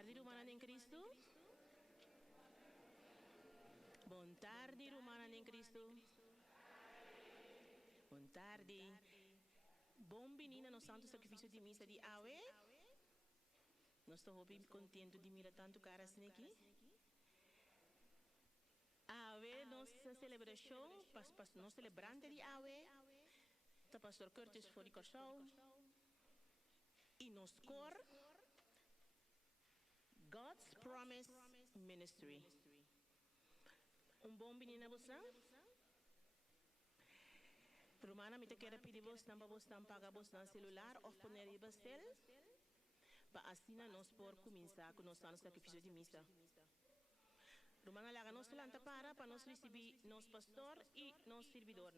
tarde, Romana em Cristo. Bom tarde, Romana em Cristo. Bom tarde. Bom menina no santo sacrifício de missa de Awe. Nós estamos bem contentes de mirar tanto caras aqui. Awe, nossa celebração, nós celebrante de Awe. O pastor Curtis for de Corsol. E nos cor God's Promise Ministry. Bom menina você? Romana, me te quero pedir vos, não vos não pagar vos no celular ou poner em bastel. Para assim nós por começar com nosso sacrifício de missa. Romana, laga nos lanta para nós receber nosso pastor e nosso servidor.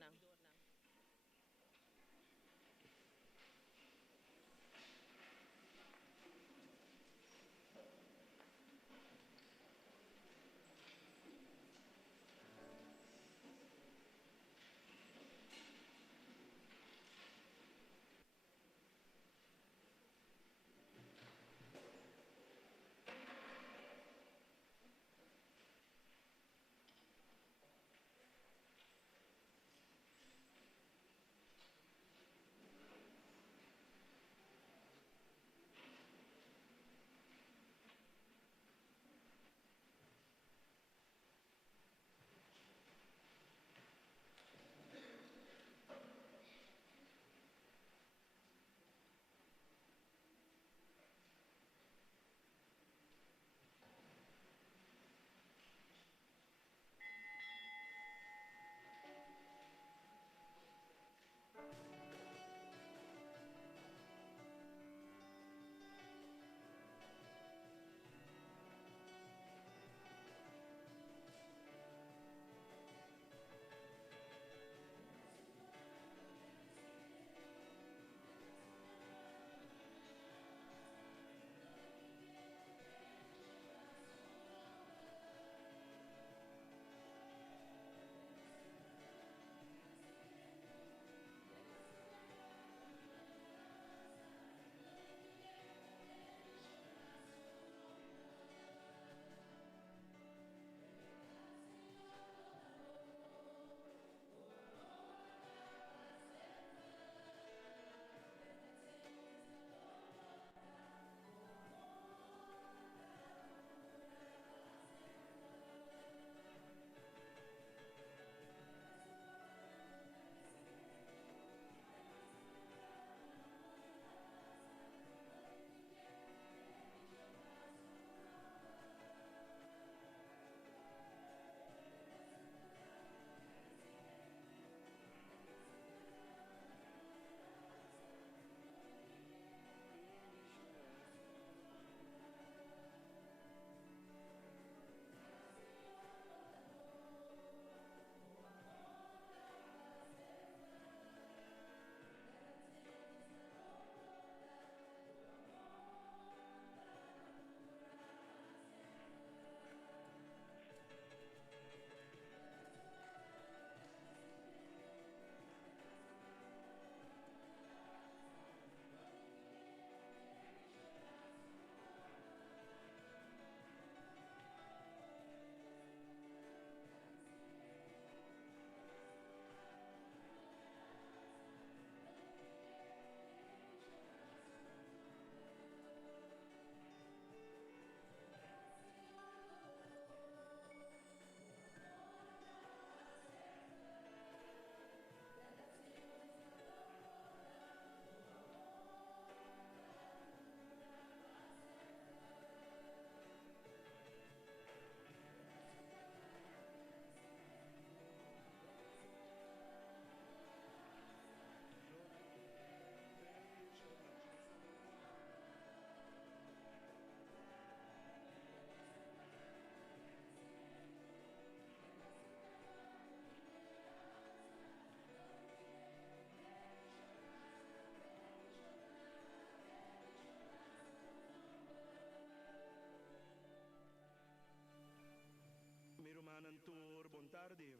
Manantur, bom tarde.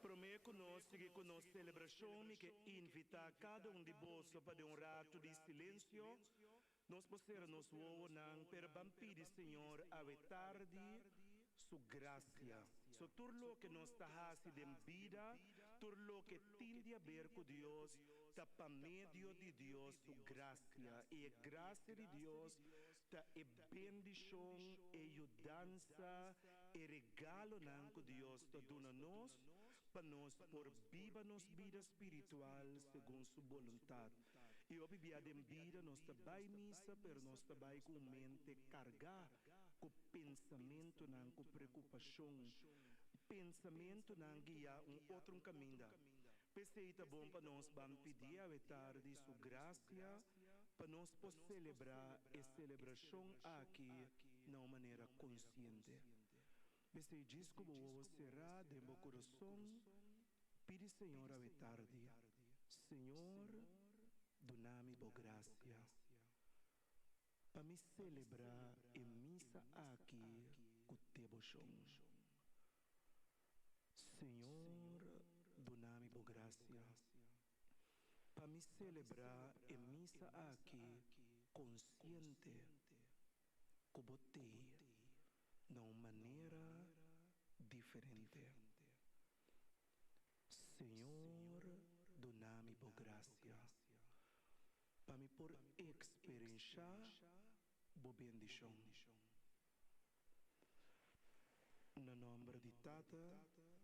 Prometo conosco que com nossa celebração e que invitar cada de vós para um rato de silêncio Nos poser nos wowo nang per bampidi Señor ave tardi su gracia. So turlo que nos tahasi dem vida, turlo que tindi a ver con Dios, tapa medio de Dios su gracia. E gracia de Dios ta e bendición, e ayudanza, e regalo nang con Dios ta dona nos, pa nos por viva nos vida espiritual según su voluntad. E o bibia dem vida nos tabay misa, pero nos tabay com mente carga, com pensamento nang, com preocupação, pensamento nang guia outro caminho. Pesseita bom para nós vamos pedir a tarde sua graça, para nós poder celebrar a celebração aqui de uma maneira consciente. Pesseita diz como o será de meu coração, pede Senhor a tarde, Senhor, dona-me boa graça, para me celebrar a missa aqui com teu chão. Senhor, dona-me boa graça, para me celebrar a missa aqui consciente, como te, de uma maneira diferente. Senhor, dona-me boa graça, para me por experienciar boa bendição. No nome de Tata,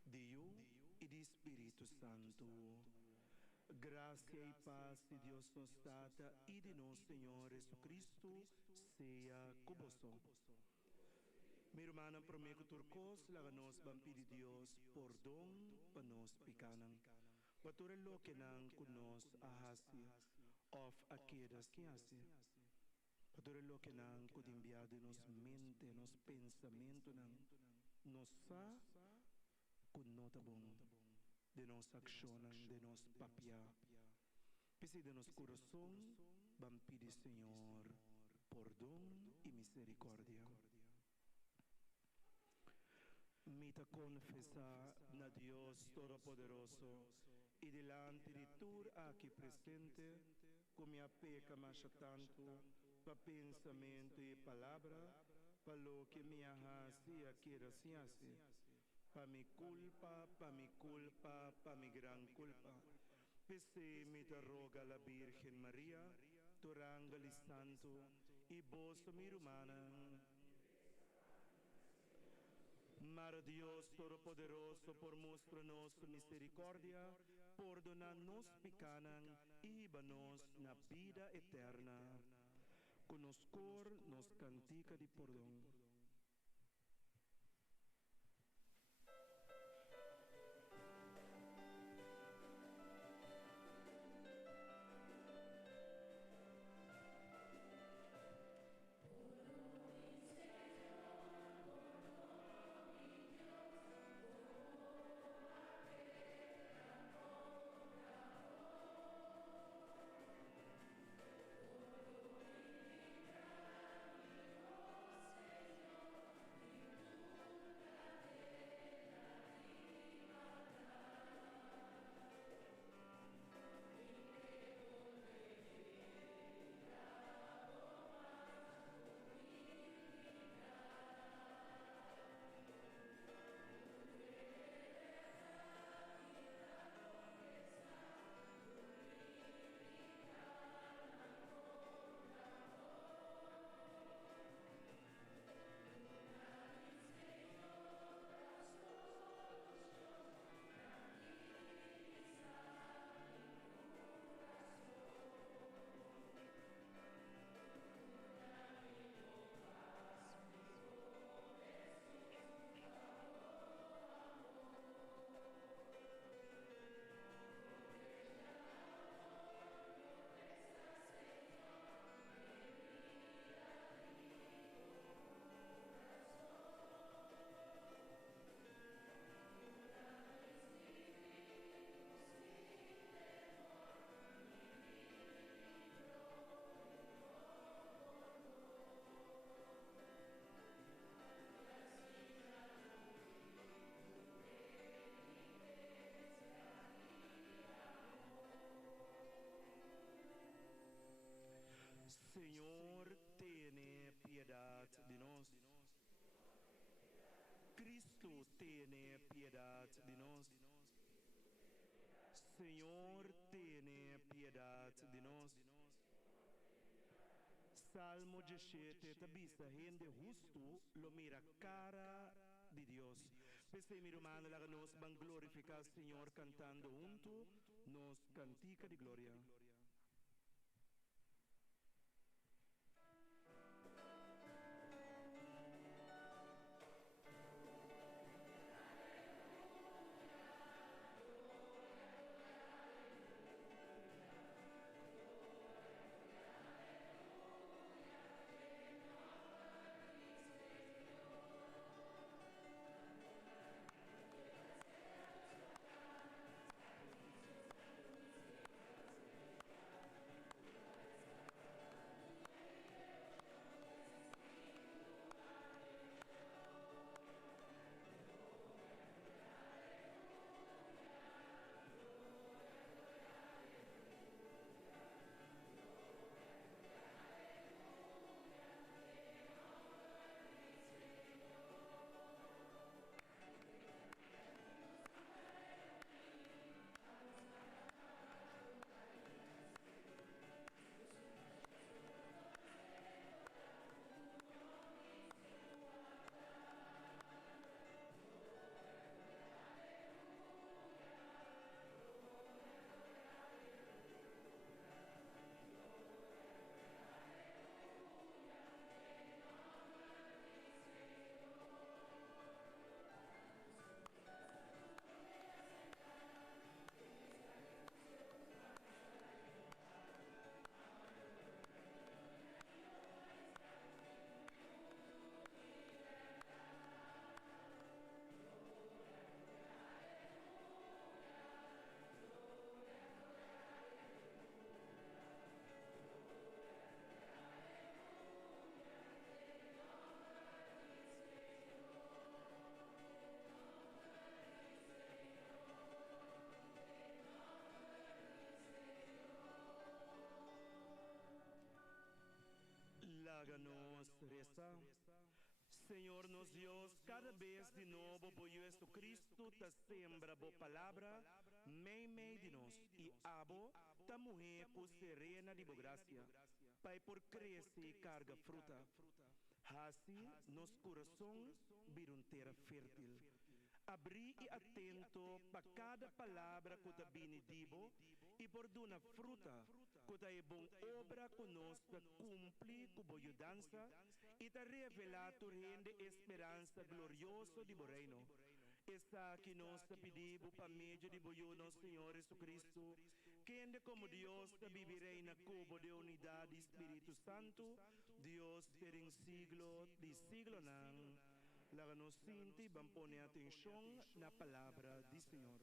de Eu e de Espírito Santo. Graça e paz de Deus nos Tata e de nosso Senhor Jesus Cristo seja conosco. Minha irmã, prometo turcos, laga nos vampi de Deus por dom para nos picanan. Patura lo que nan kunos ahasi of aquedas que hace. Patura lo que nan kudimbiar de nos mente, nos pensamento nan. Nos sa kunota bom de nos accionan, de nos papia. Pisi de nos coração, vampi de Senhor por dom e misericórdia. Mita confessar na Deus Todo-Poderoso e delante de tudo aqui presente, com minha peca mais tanto, para pensamento e palavra, para lo que minha raça aqui da ciência, para mi culpa, para mi culpa, para mi gran culpa. Pese me te roga la Virgen María, Torangeli Santo, e vos mi humana. Mas Deus Todo-Poderoso, por mostrar-nos misericórdia, por donar-nos pecanan e iba-nos na vida eterna. Conosco nos cantica de perdão. de nos. Cristo, tiene piedad de nos. Señor, tiene piedad de nos. Salmo 17, tabisa, gente justo, lo mira cara de Dios. Pese mi romano, la nos van glorificar al Señor cantando junto, nos cantica de gloria. Háganos reza. Señor nos Dios, cada vez de nuevo por Jesucristo te sembra bo palabra, mei de nos, y abo ta mujer cu serena de bo gracia, pai por crece y carga fruta. Así nos corazón vir un terra fértil. Abri e atento para cada palavra que está bem dibo e por dona fruta que está é bom obra conosco cumpre com boa dança e está revelar tu rende esperança glorioso de reino. Está que nós pedimos para meio de boa nosso Senhor Jesus Cristo, que ende como Deus viverei na cubo de unidade Espírito Santo, Deus ter em siglo de siglo não. Laga nos sinti, vamos pôr atenção na palavra do Senhor.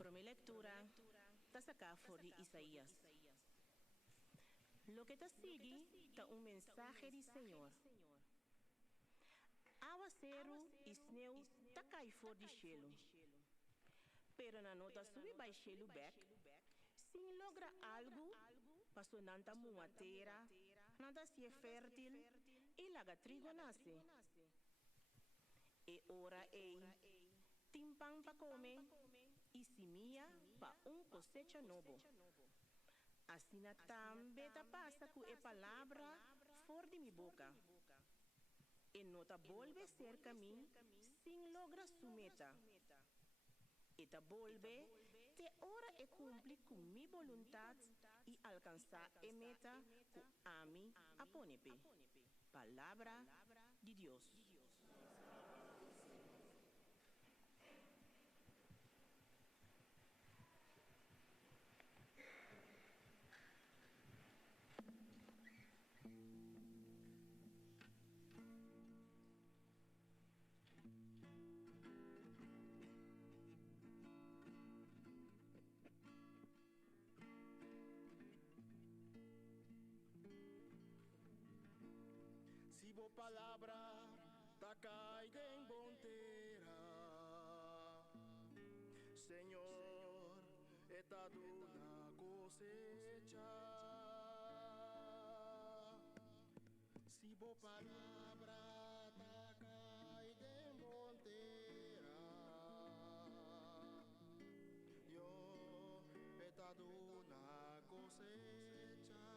Para mi lectura, está sacado de Isaías. Lo que te sigue está un mensaje del Señor. Aguacero y sneu está caí for de cielo. Pero na nota sube by cielo back, sin logra algo, paso nanta muatera, nanta si é fértil, e laga trigo nasce. E ora ei, timpang pa come, e semilla pa cosecha novo. Assim também ta passa com a palavra fora de minha boca. E nota volve cerca mim, sem logra sua meta. E ta volve, te ora e cumpre com minha vontade e alcançar a meta que a mim aponepe. Palavra de Deus. Si bo palabra ta caiga en bontera, Señor, eta duna cosecha. Si bo palabra cae de montera, yo he dado una cosecha.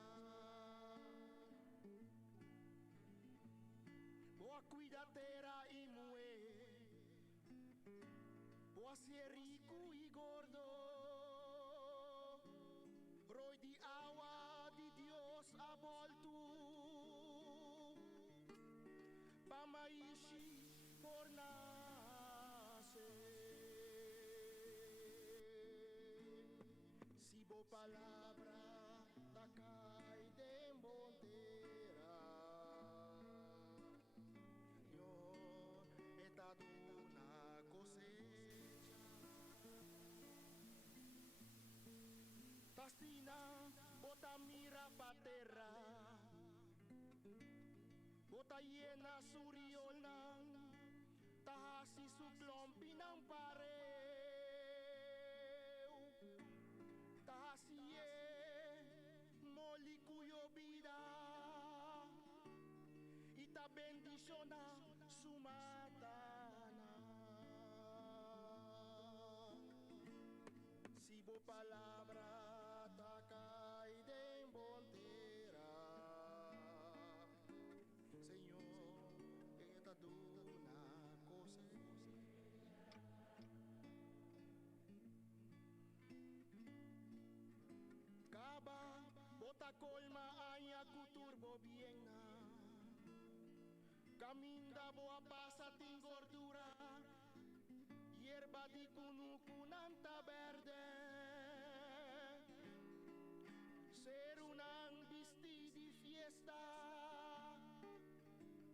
Boa cuidadera y mujer, boa ser rico y gordo, roi di agua di Dios a volto, pa maishi por nacer. Si bo palabra ta cai de montera, yo he dado una cosecha. Tastina bota mira pa terra, bota llena suriolan, tahasi su plompinang pareu, tahasi moli cuyo vida, y ta bendiciona su matana. Si bo palabra ta cae de montera, Señor, esta duna cosecha. Caba, bota colma, aña, cuturbo, biena. Caminda, boa pasa, tin gordura. Hierba di cunucunanta verde. Ser un visti di fiesta.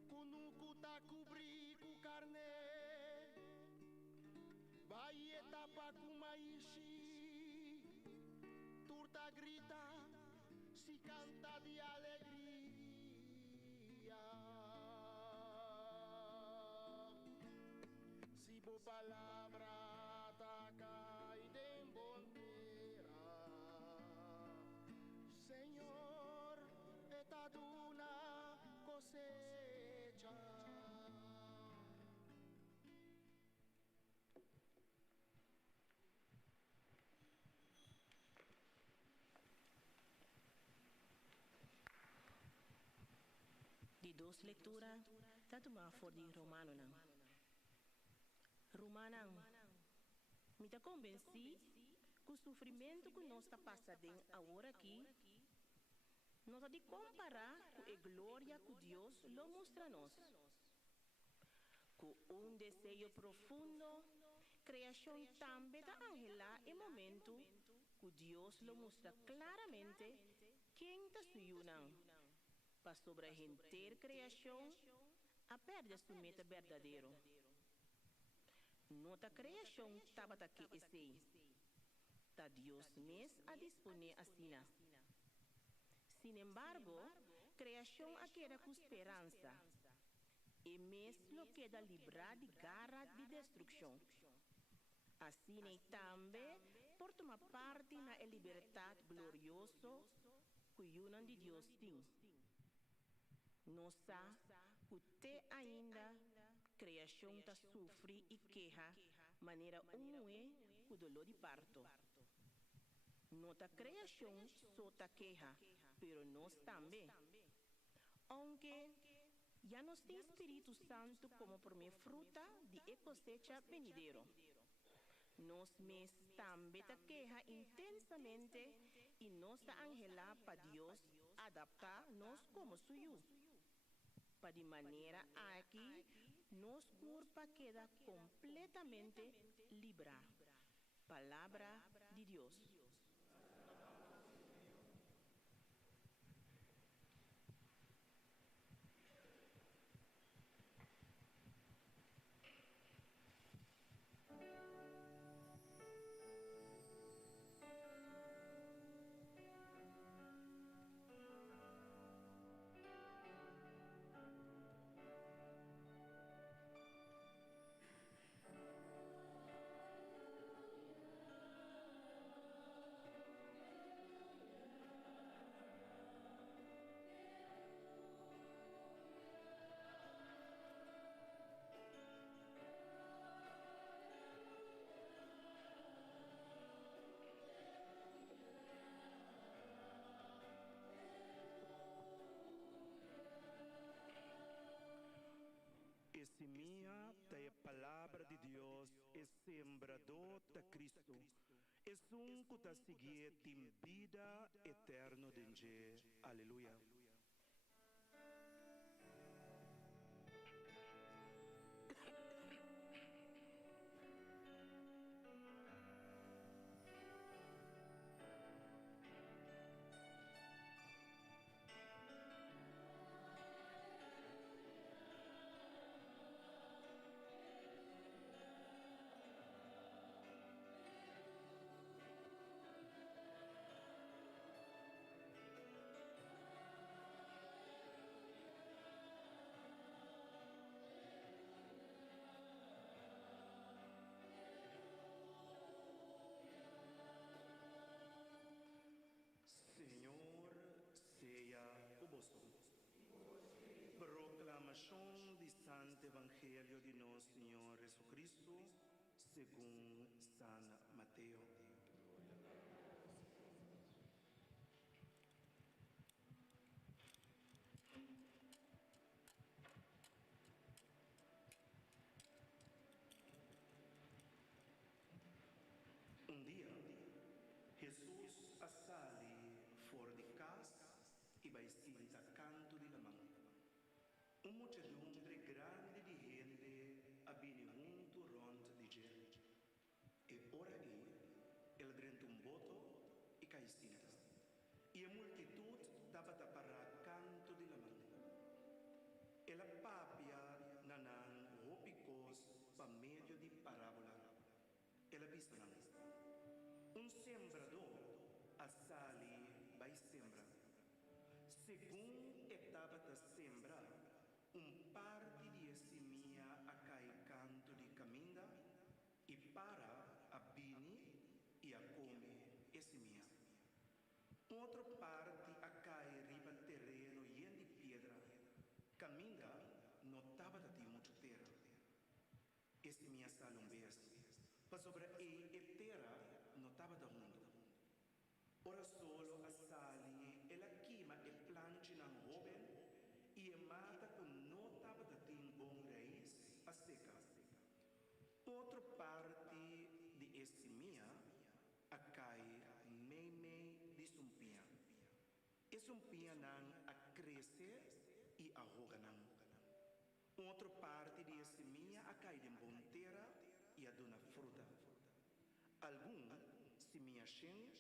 Kunukuta cubri ku carne, bayeta pa kumaishi, turta grita, si canta di alegría. Si bo palabra ta cae de montera, Señor, esta duna cosecha. Die dos lectura tatuma for di Romano nang. Romanang, me ta convenci que o sofrimento que nós está passando agora aqui, nós de comparar com a glória que Deus lo mostra a nós. Com um desejo profundo, criação também da angela em momento que Deus lo mostra claramente quem está suyunang. Para sobre a inteira criação, a perda su meta verdadeiro. Nota criação estava aqui esse. Tá Deus mesmo a disponer assim. Sin embargo, criação queda com esperança. E mesmo queda livrar de garra de destruição. Assim também por tomar parte na liberdade gloriosa que o de Deus tem. Nossa, até ainda, criação está sofre e queja, maneira o dolor de parto. Nota criação só está queja, pero nós também. Aunque já nos tem Espírito Santo como primeira fruta de cosecha venidero. Nós mesmos também está queja intensamente e nós está angela para Deus adaptar-nos como suyo. Para de maneira aqui, nos culpa queda completamente libre. Palavra de Deus. semilla da palavra de Deus, é sembrador da Cristo. É um que está seguir tem vida eterna de Aleluia. Senhor, seja convosco. Proclamação do Santo Evangelho de nosso Senhor Jesus Cristo, segundo São Mateus. Dia, Jesus assale fora de casa e vai sentar canto de la mão. Multidão grande de gente abine junto rond de gente. E ora ele drenta boto e cai sinta. E a multitud estava a parar canto de la mão. Ela papia nanan ropicos pa meio de parábola. Ela vista sembrador assali vai sembrar. Segundo etapa da sembra, parte de semia a cai canto de caminda e para a bini e a come a semia. Outra parte a cai riba terreno e de pedra. Caminda não estava de muito terra. A semia sale vez. Para sobre a terra não estava da mundo. Ora solo a sali, ela queima e plante na jovem e mata com não estava da tem bom raiz a seca. Outra parte de semia a cai meio de sumpinha. E sumpinha não a crescer e a roga não. Outra parte de semia a cai de bom terra e a dona fruta. Algum semia 100,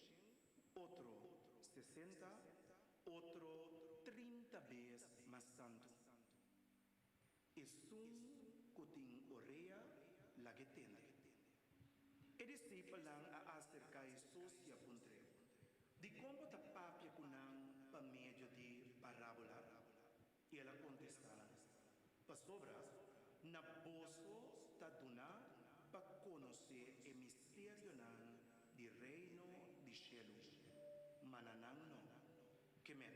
outro 60, outro 30 vezes mais santo. E que tem orelha lá que tem. E discípulos a acercar a sócia puntre. De como ta papia kunang pa medio de parábola. E ela contesta, pa sobra, na boso ta duna pa conhecer o mistério de reino de cielo. Mananang no. Que men.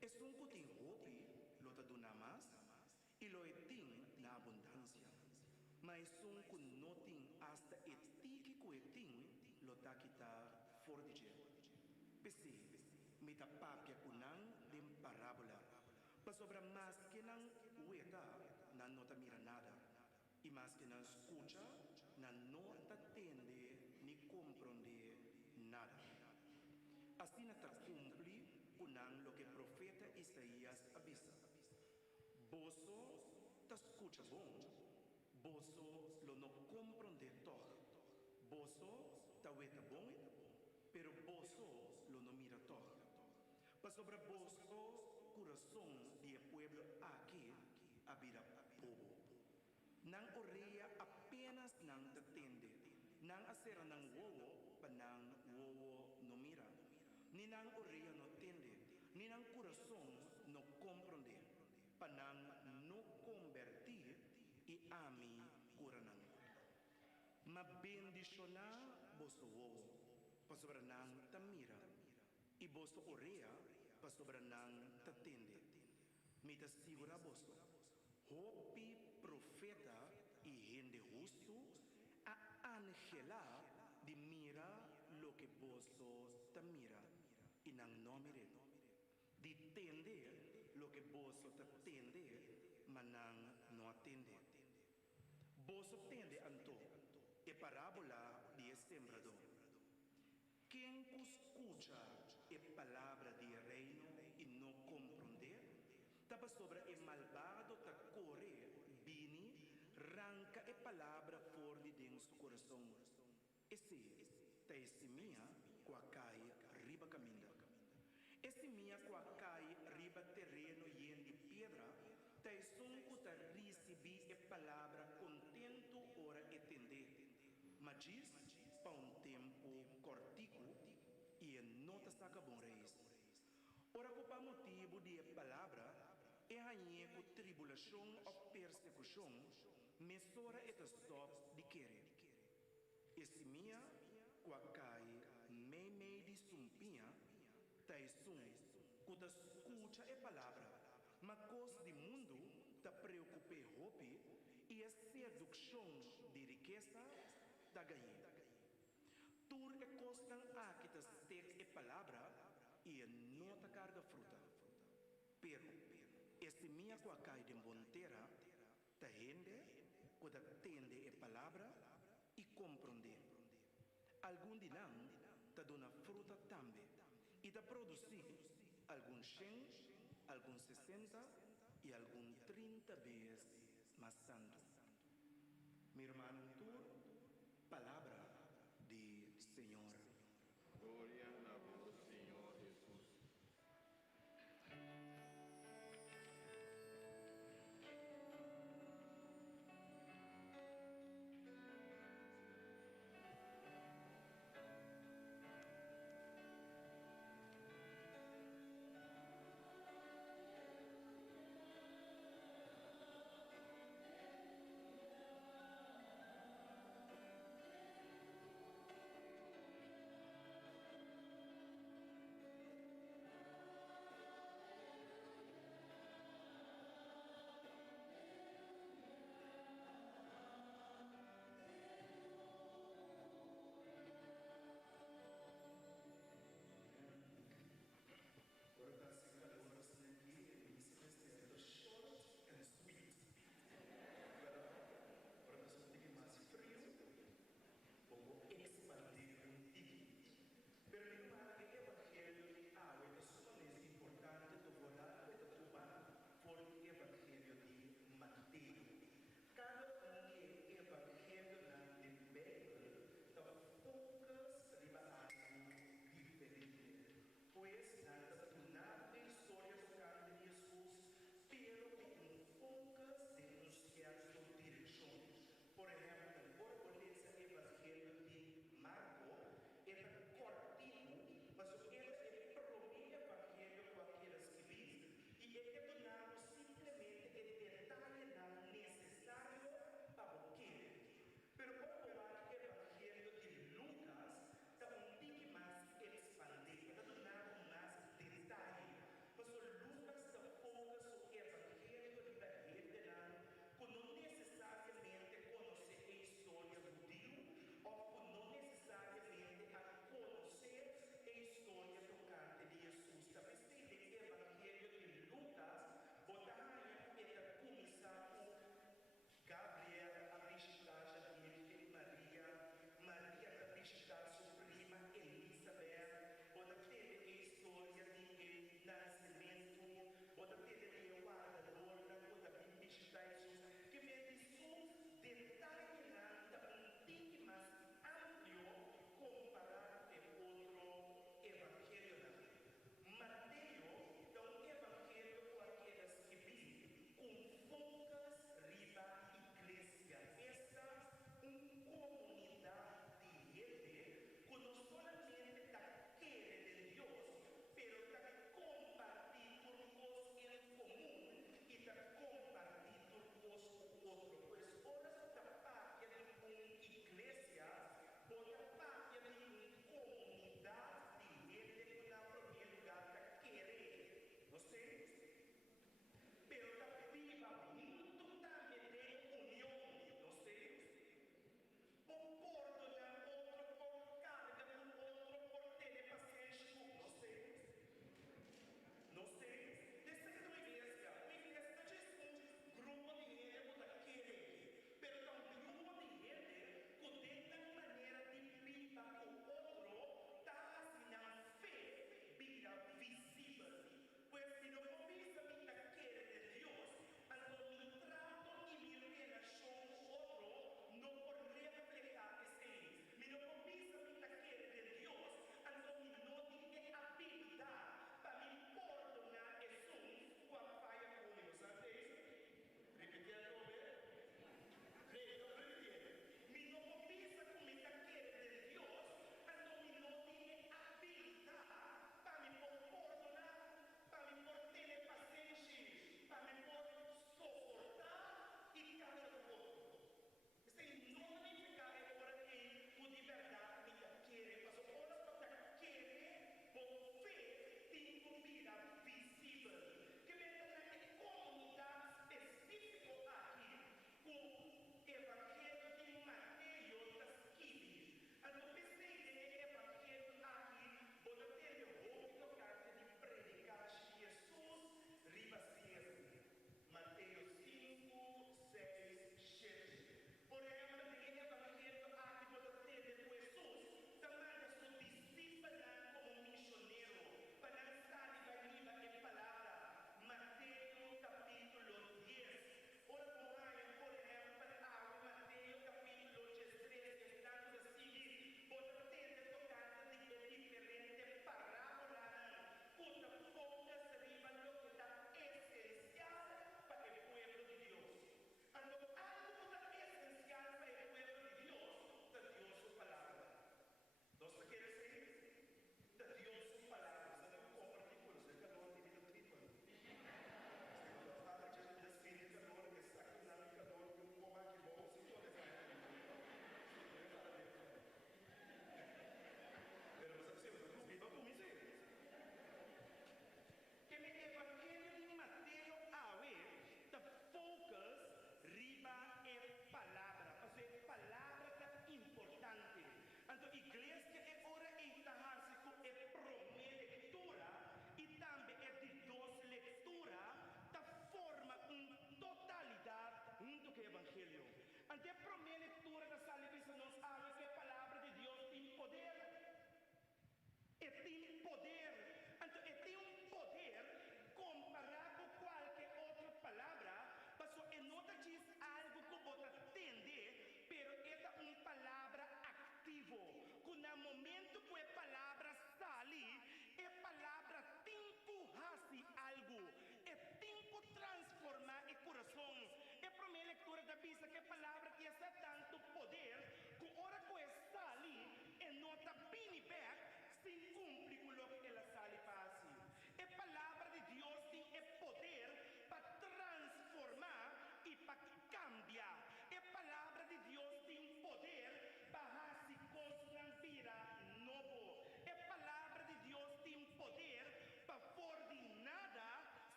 Es que tem hopi, lo ta duna mas, e lo eting na abundância. Mas que não tem hasta etiki que eting, lo ta kita for de cielo. Pesi, me ta papia kunang de parábola. Pa sobra mais que não ueta, na nota mira nada. E mais que não escuta, na nota tende ni compreende nada. Assim não cumpre kunang lo que profeta Isaías avisa. Boso ta escuta bom, boso lo não compreende todo. Boso ta ueta bom, pero boso lo não mira todo. Pa sobra boso coração de pueblo aqui habita povo. Nang orelha apenas nang tatende, nang asera nang wowo pa nang wowo no mira, ni nang orelha no tende, ni nang coração no comprende, pa nang no convertir e ami coranang. Ma bendiciona boso wowo, pa sobra nang tamira, e boso orelha pa sobra nang tatende. Mita segura boso. Hopi profeta e gente justo a angela de mira lo que boso ta mira y nang no mire. De tende lo que boso ta tende manang no atende. Vos obtende anto, e parábola de sembrador. Quem escucha a palavra de reino e não compreender, tapa sobre o malvado ta corre, bini, arranca a palavra fora de dentro do coração. Esse ta semia qua cai riba caminho. Esse minha qua cai riba terreno e de pedra, ta sunco ta recebi a palavra contento ora entender. Mas diz para um tempo cortico e não ta saca bom reis. Ora, por motivo de palavra, é a tribulação ou persecução, mesora et stop de querer. Esse minha, qua cai, mei de sumpinha, tai sum, kuta escuta a palavra, mas coisa de mundo, ta preocupe hope, e a sedução de riqueza, ta ganhe. Tur é costan a que ta stek a palavra, e não ta carga fruta. Pero, esse minha qua cai de bonteira, ta rende, kuta tende a palavra, e compreender. Algum de não, ta dona fruta também, e ta produzir algum 100, algum 60 e algum 30 vezes mais santo. Meu irmão, palavra de Senhor. Glória a vós, Senhor Jesus.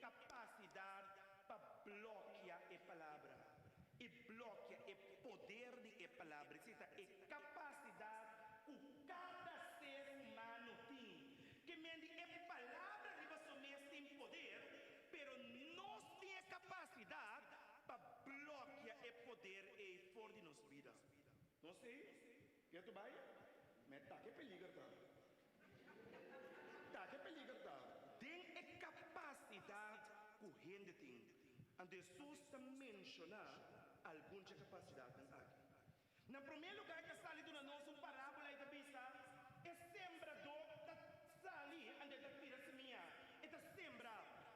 capacidade para bloquear a palavra. E bloqueia o poder de a palavra. É capacidade que cada ser humano tem. Que mente a palavra de você tem poder, pero nós tem capacidade para bloquear o poder e fora de nossa vida. Não sei? Quer tu vai? Mas tá que perigo tá. Tá que perigo tá. Tem a capacidade que o gente tem. E Jesus menciona alguma capacidade aqui. No primeiro lugar que está ali na nossa parábola aí da vista, é sembrador da sali onde da tira semear. É da sembra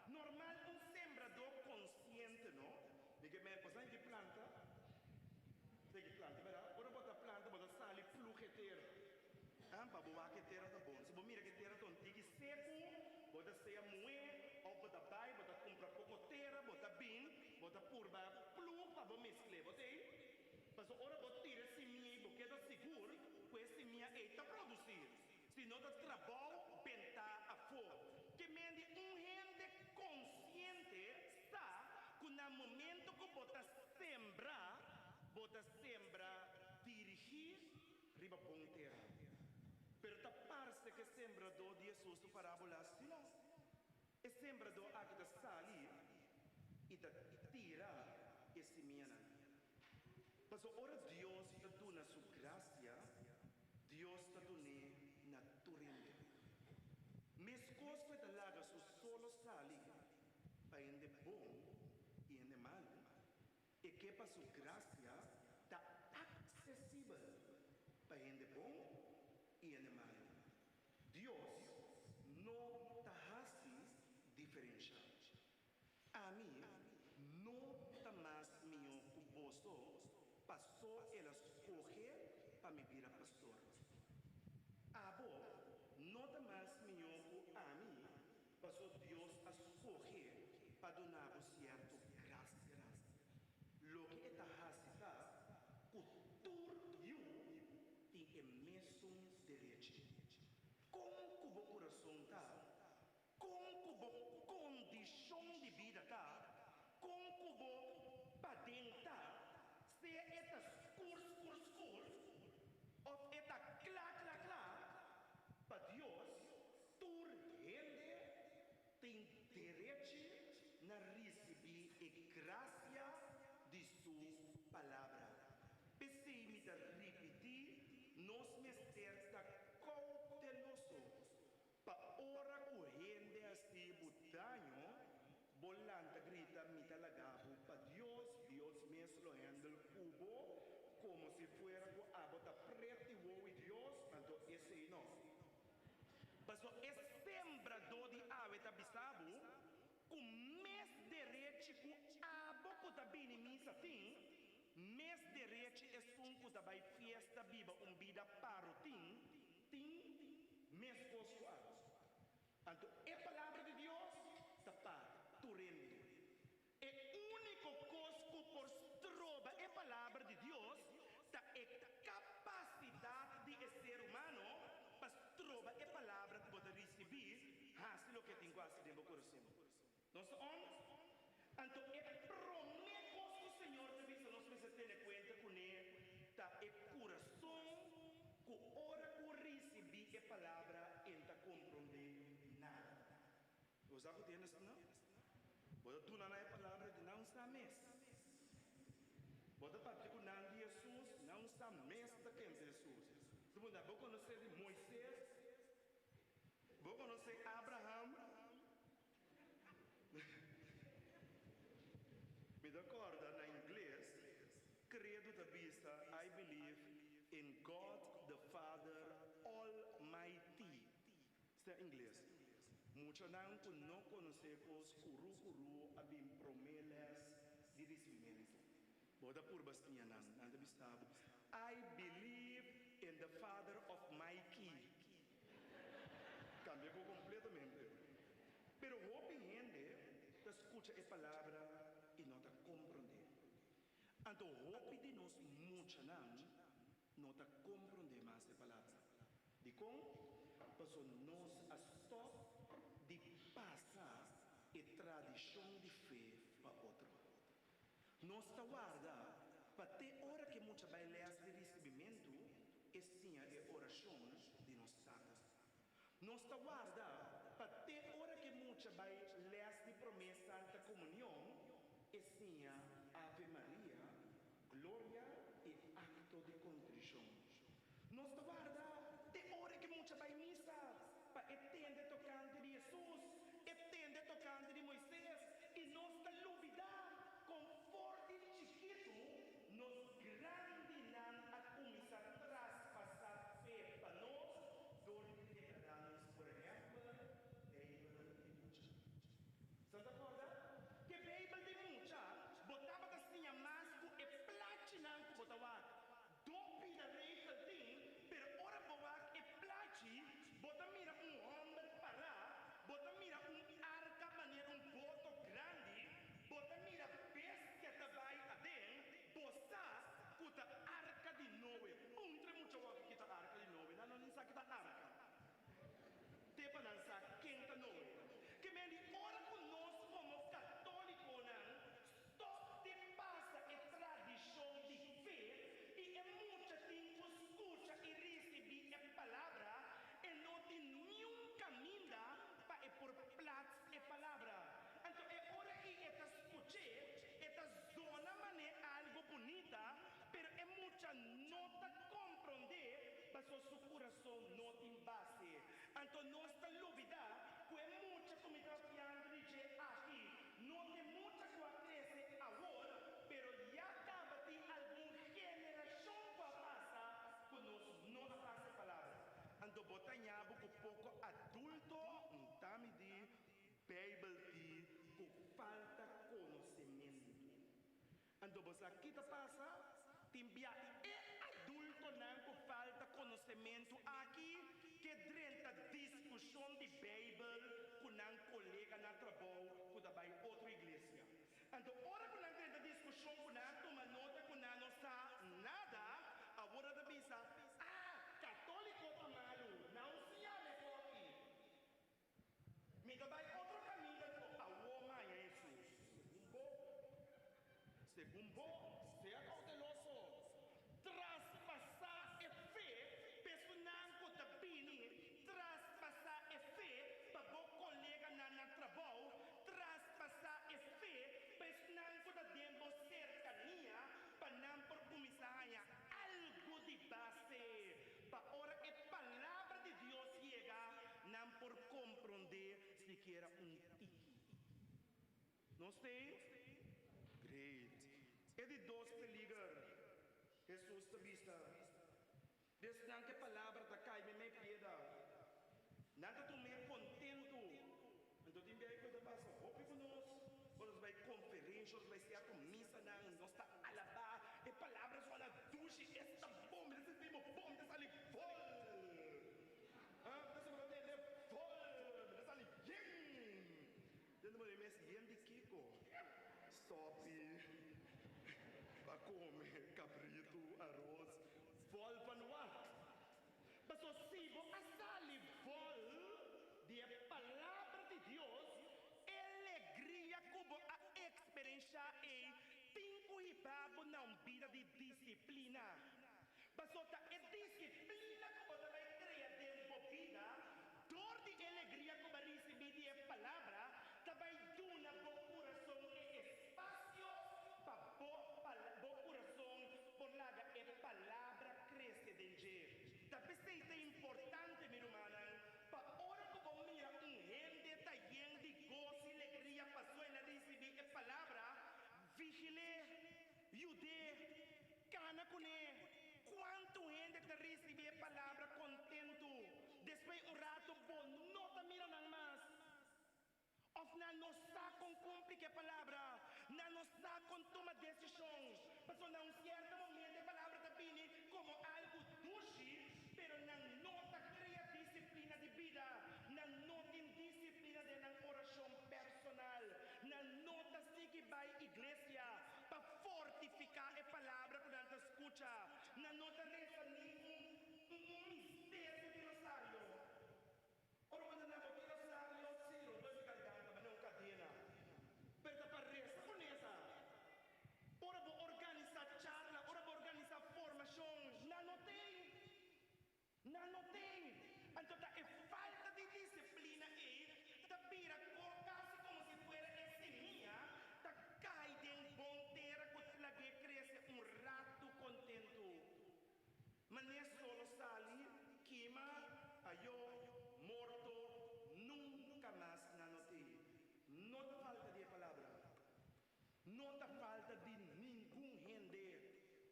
normal sembrador consciente, não? Diga me, pois que planta? Tem que planta, verdade? Ora bota planta, bota sali flugeteira. Ah, para boa que terra tá bom. Se você mira que terra tá antiga e seco, bota seja moer, ou bota bai, bota compra pouco terra, bota bin, bota purba plug para mesclar, botei? Mas ora bota tira seminha, porque tá seguro, com essa seminha aí tá produzir. Se não tá trabalho, bentar a fogo. Que mende gente consciente está que no momento que bota sembra dirigir riba bom terra. Pero ta parse que sembrador de Jesus tu parábola assim não. É sembrador aqui da sali e ta tira esse minha. Mas ora Deus ta dona sua graça, Deus ta dona naturalmente. Mescos que ta laga su solo sali para ende bom e ende mal. E que para sua graça ta acessível para ende bom e animal. Deus não está assim diferencial. A mim não está mais meu cuboso passou ela escolher para me virar pastor. A bo não está mais meu a mim passou Deus a escolher para donar o certo graça. Lo que está assim cultura tem o mesmo direito. Como o coração está, como a condição de vida está, como o padrão está, se é curso, ou é clá, para Deus, tu rende tem direito na receber a graça de sua palavra. Pensei me da repetir, nós me certa cauteloso para ora o rende assim butanho, bolanta grita me talagabo para Deus mesmo rende o cubo como se fuera o abota preto e o Deus, então esse não. Mas é sembrador de ave tabisabu, com mais direito que a boca da bem missa tem. Mês direito é sunco da vai fiesta biba vida paro tim mês costo então é palavra de Deus tá para tu rende é único costo por troba é palavra de Deus tá é capacidade de ser humano para troba é palavra que pode receber se lo que tem quase dentro do coração nós então é promete que o Senhor te diz nós precisamos ter conta com ele tá é coração que ora que receber a palavra e não compreender nada você sabe o que é isso não? Você tu não é a palavra de não está mês você parte com não de Jesus não está mês da quem é Jesus se você não conhecer de Moisés você conhecer Abraham me recorda na inglês, credo da vista, I believe in God the Father Almighty. Isso é inglês. Muitos não conhecem os curu, abim promessas de recebimento. Boda por bastinha não vista. I believe in the Father of my key. Cambia completamente. Pero hope gente escuta a palavra e não está compreender. Então, hope de nós muito não está compreender mais a palavra. De como? Porque nós a stop de passar a tradição Nós está guarda, para ter hora que muita vai ler de recebimento, assim é oração de nós santas. Nós está guarda, para ter hora que muita vai ler de promessa Santa Comunhão, assim é Ave Maria, glória e acto de contrição. Nós está guarda, ter hora que muita vai missa, para entender tocante de Jesus, entender tocante de Moisés, e nós está duvidar. Conforte chiquito, nos grandinan a começar a traspassar fé para nós, donde quedarmos, por exemplo, Bíblia de mucha. Você está acordado? Que Bíblia de mucha, botava assim a máscara e platinam que botava. Dopi da rei tem, pero ora boa e plati, bota mira homem para, bota mira arca maneira boto grande, bota mira bestia tabai adem, bossa puta arca de Noé. Untre mucho wa kita arca de Noé, não nem sabe kita arca. Tepa não sabe quem tá Noé. Que me di ora conosco como católico não, stop de passa e tradição de fé e é muita tempo escuta e recebe a palavra e não tem nenhum caminho para por plats e palavra. Então é hora que esta escute, esta zona mané algo bonita, pero é muita nota compreender, mas o seu coração não tem base. Então nós está dúvida, que é muita comida piando dizer aqui, não tem muita coisa cresce agora, pero já acaba de alguma geração para passar, que nós não passa a palavra. Então botanhabo com pouco adulto, tame de Bíblia de com falta conhecimento. Então você aqui tá passa, timbia é adulto não com falta conhecimento aqui que drenta discussão de Bíblia com um colega na trabalho que da vai outra igreja. Então ora que não drenta discussão com não toma nota com não está nada, agora da bisa católico tomado, não se ame aqui. Me dá vai outro caminho a Roma Jesus. Segundo, seja cauteloso. Traspassar é fé, personanco da bini, traspassar é fé, para o colega na trabalho, traspassar é fé, personanco da dentro cercania, para não por começar algo de base, para ora é palavra de Deus chega, não por compreender sequer tique. Não sei? Great. É de dois te ligar. Jesus te vista. Desde não que palavra da cai me queda. Nada tu me contento. Então tem bem coisa passa. Hope conosco. Nós vai conferências, vai ser com missa não, nós está alabar. E palavras só na duche esta bomba, esse tipo bomba, essa ali vol. Essa mulher é vol, essa ali yin. Dentro do mês yin de Kiko. Sope. Para comer cabrito, arroz, vol para no ar. Mas o sibo asali vol de palavra de Deus, alegria como a experiência e tempo e babo não vida de disciplina. Mas outra é disciplina como vai criar dentro da vida, dor de alegria como receber de palavra, também duna bom coração e espaço para bom coração por lá é palavra cresce de também é importante, minha irmã, para hora que vamos mirar gente tá de gozo e alegria passou na receber a palavra, vigile, jude, cana cune, quanto gente tá receber a palavra contento, depois rato bom, não tá mirando mais. Of não está com cumprir a palavra, não está com tomar decisão, mas não certo momento a palavra está vindo como algo doce, pero não nota cria disciplina de vida, não nota disciplina de uma oração personal, não nota se que vai à igreja para fortificar a palavra quando ela escuta, não nota reza nenhum mistério de rosário. Ora quando não rosário, zero, dois garganta, mas não cadena. Perda para reza com essa. Mas não é solo sali, queima, ayo, morto, nunca mais na noti. Não te falta de palavra. Não te falta de nenhum rende.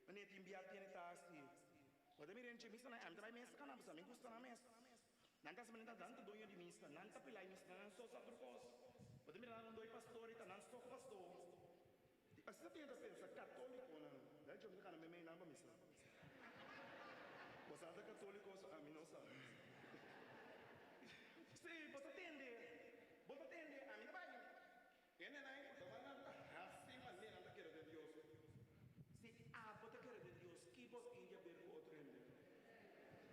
Mas nem te enviar tiene taxi. Pode me renche misa na am trai mesa kana basa me gusta na mesa. Nanta se menita danta doyo di misa, nanta pilai misa nan so sa trocos. Pode me dar doi pastori ta nan so pastor. Assim tem essa pensa católico não. Daí eu me cara me meio na missa. Você é católico, a mim não sabe. Sim, você atende. Você atende, a mim não vai. Ele não é, você vai lá. Assim maneira anda querer de Deus. Se você quer de Deus, que você tem que ver com outro ende.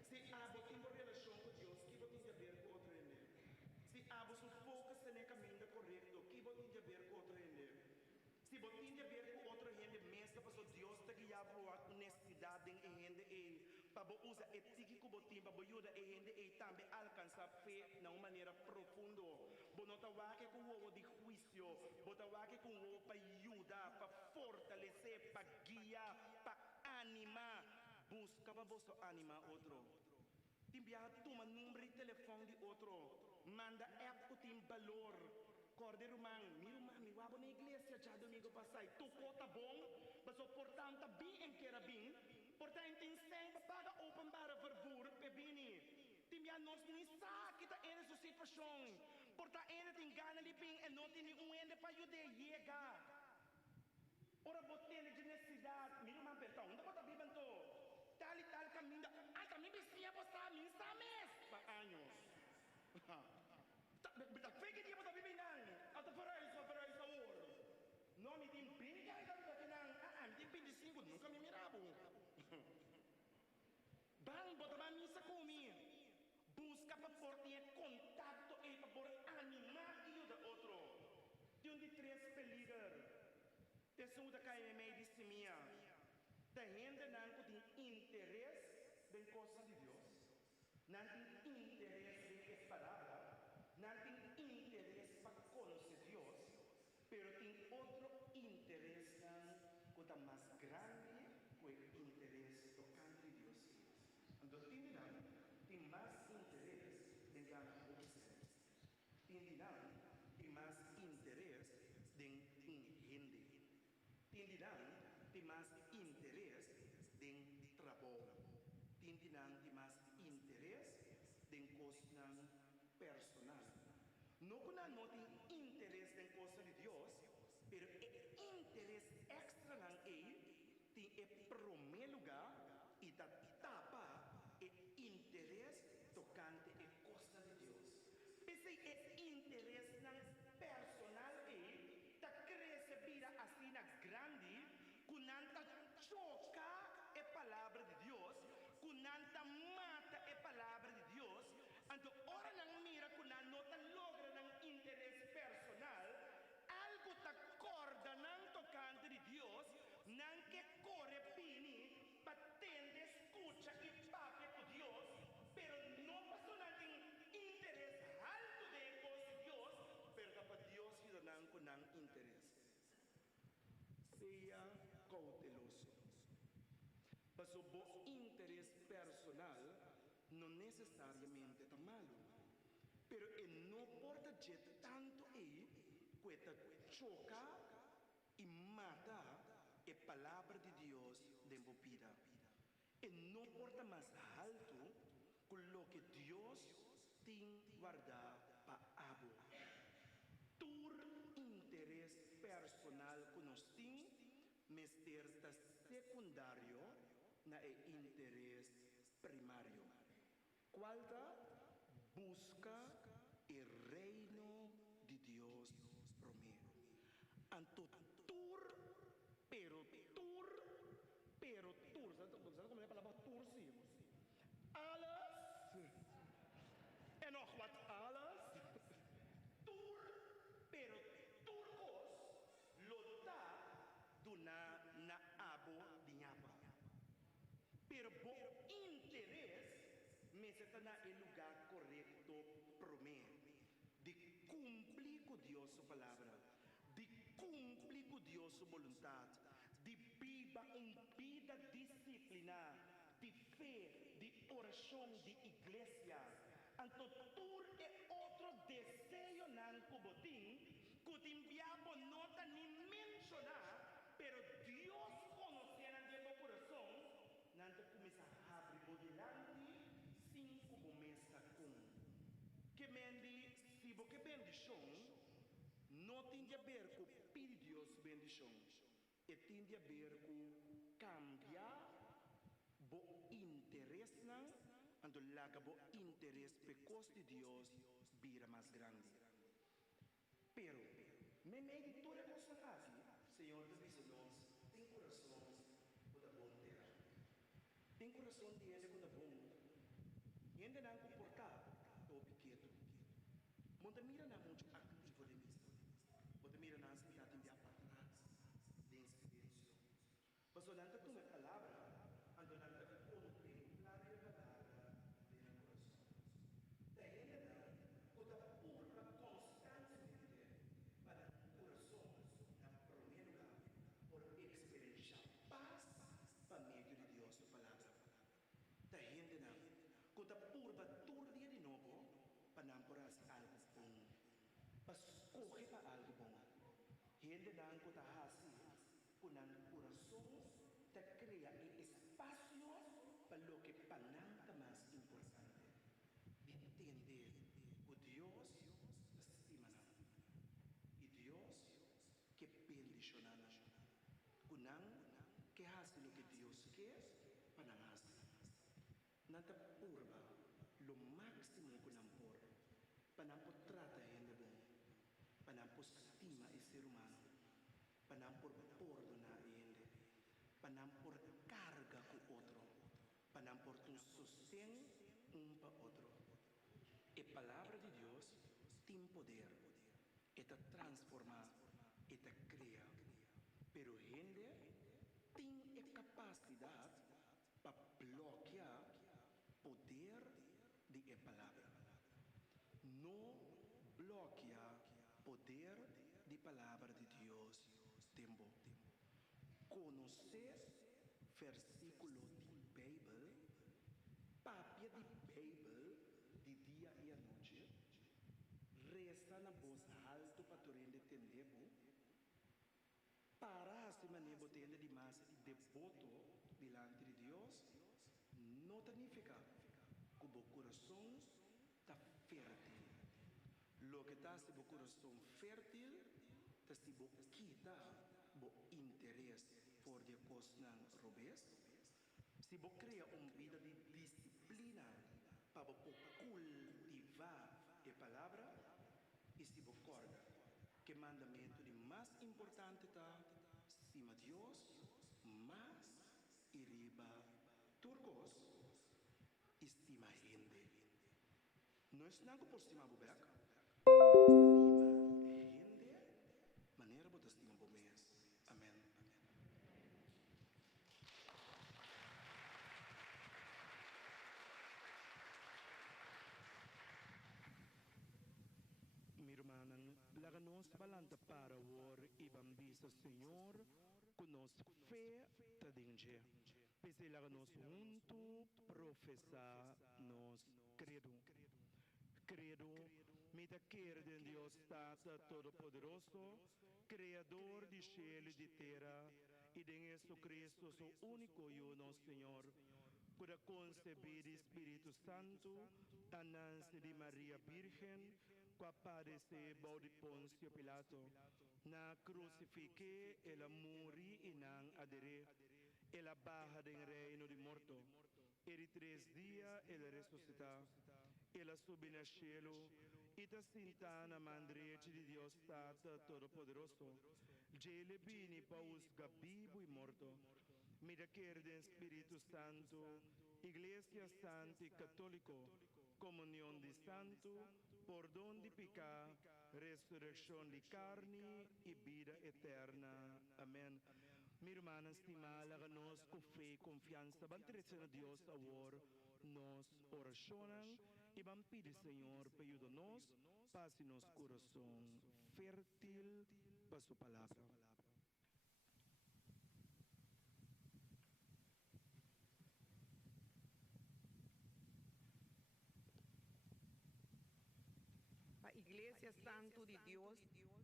Se você tem uma relação com Deus, que você tem que ver com outro ende. Se você foca no caminho correto, que você tem que ver com outro ende. Se você tem que ver com outro ende, mesmo para Deus te guiar para a honestidade em ende para usar ética que você tem, para ajudar a ende também alcançar fé de uma maneira profunda. Você não está aqui com o de juízo, você está aqui com o para ajudar, para fortalecer, para guiar, para animar. Busca para você animar outro. Timbia toma número de telefone de outro. Manda app que tem valor. Cordeiro man, mi wabo na igreja já domingo passado. Tu cota bom, mas o portanto bem em que era bem. Portanto tem sempre para open para verbur pebini. Timbia nós não sabe que está em essa situação. Portanto ele tem gana de bem e não tem nenhum ende para ajudar chegar. Ora você tem necessidade, mi man perdão, não pode viver tal e tal caminho. Ah, também precisa postar mim está mês para anos. Tak fake dia pata bibinan atau perai sahur. No mi timping ya kan bibinan. Mi timping di singkut nunca mi mirabu. Bang bota misa kumi. Busca para portar contacto e para por animar e o outro. Tem de três peligros. Tesu da kai me disse minha. Da gente não tem interesse em coisa de Deus. Não tem interesse em palavra. Não tem interesse para conhecer Deus, pero tem outro interesse que está mais grande que o interesse tocante de Deus. Então, tem mais interesse em ganhar observações. Tem mais interesse em rende. Tem mais interesse em trabalho. Tem mais interesse em coisas personal. Não que não tem interesse em coisa de Deus, mas o interesse extra não tem primeiro lugar e da tapa é interesse tocante em coisa de Deus. Esse interesse não personal está crescendo vida assim grande, que não choca a palavra de Deus, que não mata a palavra de Deus. Então, ora não mira que não logra um interesse personal, algo está corda não tocante de Deus, não que corre pini, para tende, escucha e pape com Deus, pero não passou não interesse alto de coisa de Deus, pero para Deus não interesse. Seja cauteloso. Para o bom interesse personal, não necessariamente está malo, pero não pode ter tanto que choca e mata a palavra de Deus dentro da vida. E não pode mais alto com o que Deus tem guardado para abo. Todo interesse personal que nós temos, mas está secundário na interesse primário. Quarta, busca o reino de Deus primeiro. Anto sabe como é a palavra tur, sim? Alas, e não what alas, turcos, lota do na abo de nhapa. Pero bom interesse, mas está no lugar correto primeiro, de cumprir com Deus sua palavra, de cumprir com Deus sua vontade, de viver uma vida disciplinada, de fé, tiempo nota ni mencionar, pero Dios conociera de mi corazón, nanto comienza a abrir delante 5 meses con. Que mendi, si vos que bendición, no tiene a ver con pedir Dios bendición, tiene a ver con cambiar bo interés nan, ando laga bo interés pecos de Dios vira más grande. Pero, me editora cosa así, Señor, te dice nos, tem corações o da bom terra. Tem coração de gente com da bom. E ainda não comportado, o pequeno. Monta mira na muito activo de mim. Monta mira na cidade de atrás, de experiência. Pastor, não tu me palavra, ando não te contemplar a palavra de na coração. Daí ainda o da pura constantemente para corações na primeiro lugar por experienciar paz para meio de Deus a palavra. Daí ainda não o da pura todo dia de novo para não por algo bom. Para escolher para algo bom. Gente não que está assim, com o coração te cria espaço para o que para nada mais importante. De entender que Deus estima nós. E Deus que bendicionar nós. Que não que hace o que Deus quer para nós. Nanta purba, lo máximo que não por. Para não trata gente bom. Para não estima o ser humano. Para não perdonar ele. Para não carga com outro. Para não tu sostém para outro. A palavra de Deus tem poder. Esta transforma, esta cria. Pero gente tem a capacidade para bloquear poder de a palavra. No bloquea poder de palavra de Deus. Tempo. Conocer versículo de Bíblia, papia de Bíblia, de dia e a noite, resta na voz alto para tu entender, para se manejar de mais devoto diante de Deus, não significa que o coração está fértil. Lo que está se o coração fértil, está se quita o interesse por de coisas robes. Se você cria uma vida de disciplina para cultivar a palavra, e se você acorda que o mandamento de mais importante está cima de Deus, mais e riba turcos, estima gente. Não é nada por cima do beco. Estima gente, maneira de estima o mês. Amém. Minha irmã, laga nós balanta para o e bambisa Senhor, conosco fé tadinje. Pese laga nós junto professar nos credo. Credo, me da quer de Deus Tata Todo-Poderoso, Criador de céu e de terra, e de Jesus Cristo, seu único e nosso Senhor, para conceber Espírito Santo, a nasce de Maria Virgem, que aparece de Pôncio Pilato, na crucifique, ela morri e não adere, ela barra do reino de morto, e de 3 dias ela ressuscita. Ela sobe no cielo e está sentada na mão direita de Deus Tata Todo-Poderoso. Ele vem para os vivos e mortos. Me da quer de Espírito Santo, Igreja Santa e Católico, comunhão de santo, perdão de pecado, ressurreição de carne e vida eterna. Amém. Minha irmã estimada, nós com fé e confiança, vamos a Deus a orar, nós oracionamos e vamos pedir, Senhor, para ajudar-nos, passe nosso coração fértil para sua palavra. A Igreja Santo de Deus,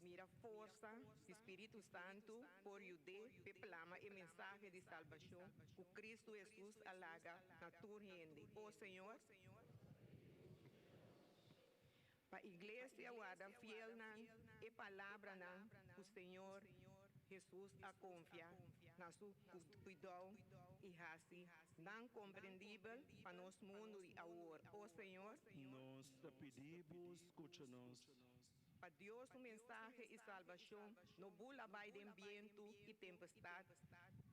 mira força do Espírito Santo por ayudar a proclamar o mensagem de salvação que Cristo Jesus alaga na tua gente. Oh Senhor, para a igreja guarda fiel na e palavra na o Senhor Jesus a confiar na seu cuidado e assim não compreendível para nós mundo de agora. Oh Senhor, Nós te pedimos, escucha-nos. para Deus o mensagem e salvação no bula vai de vento e tempestade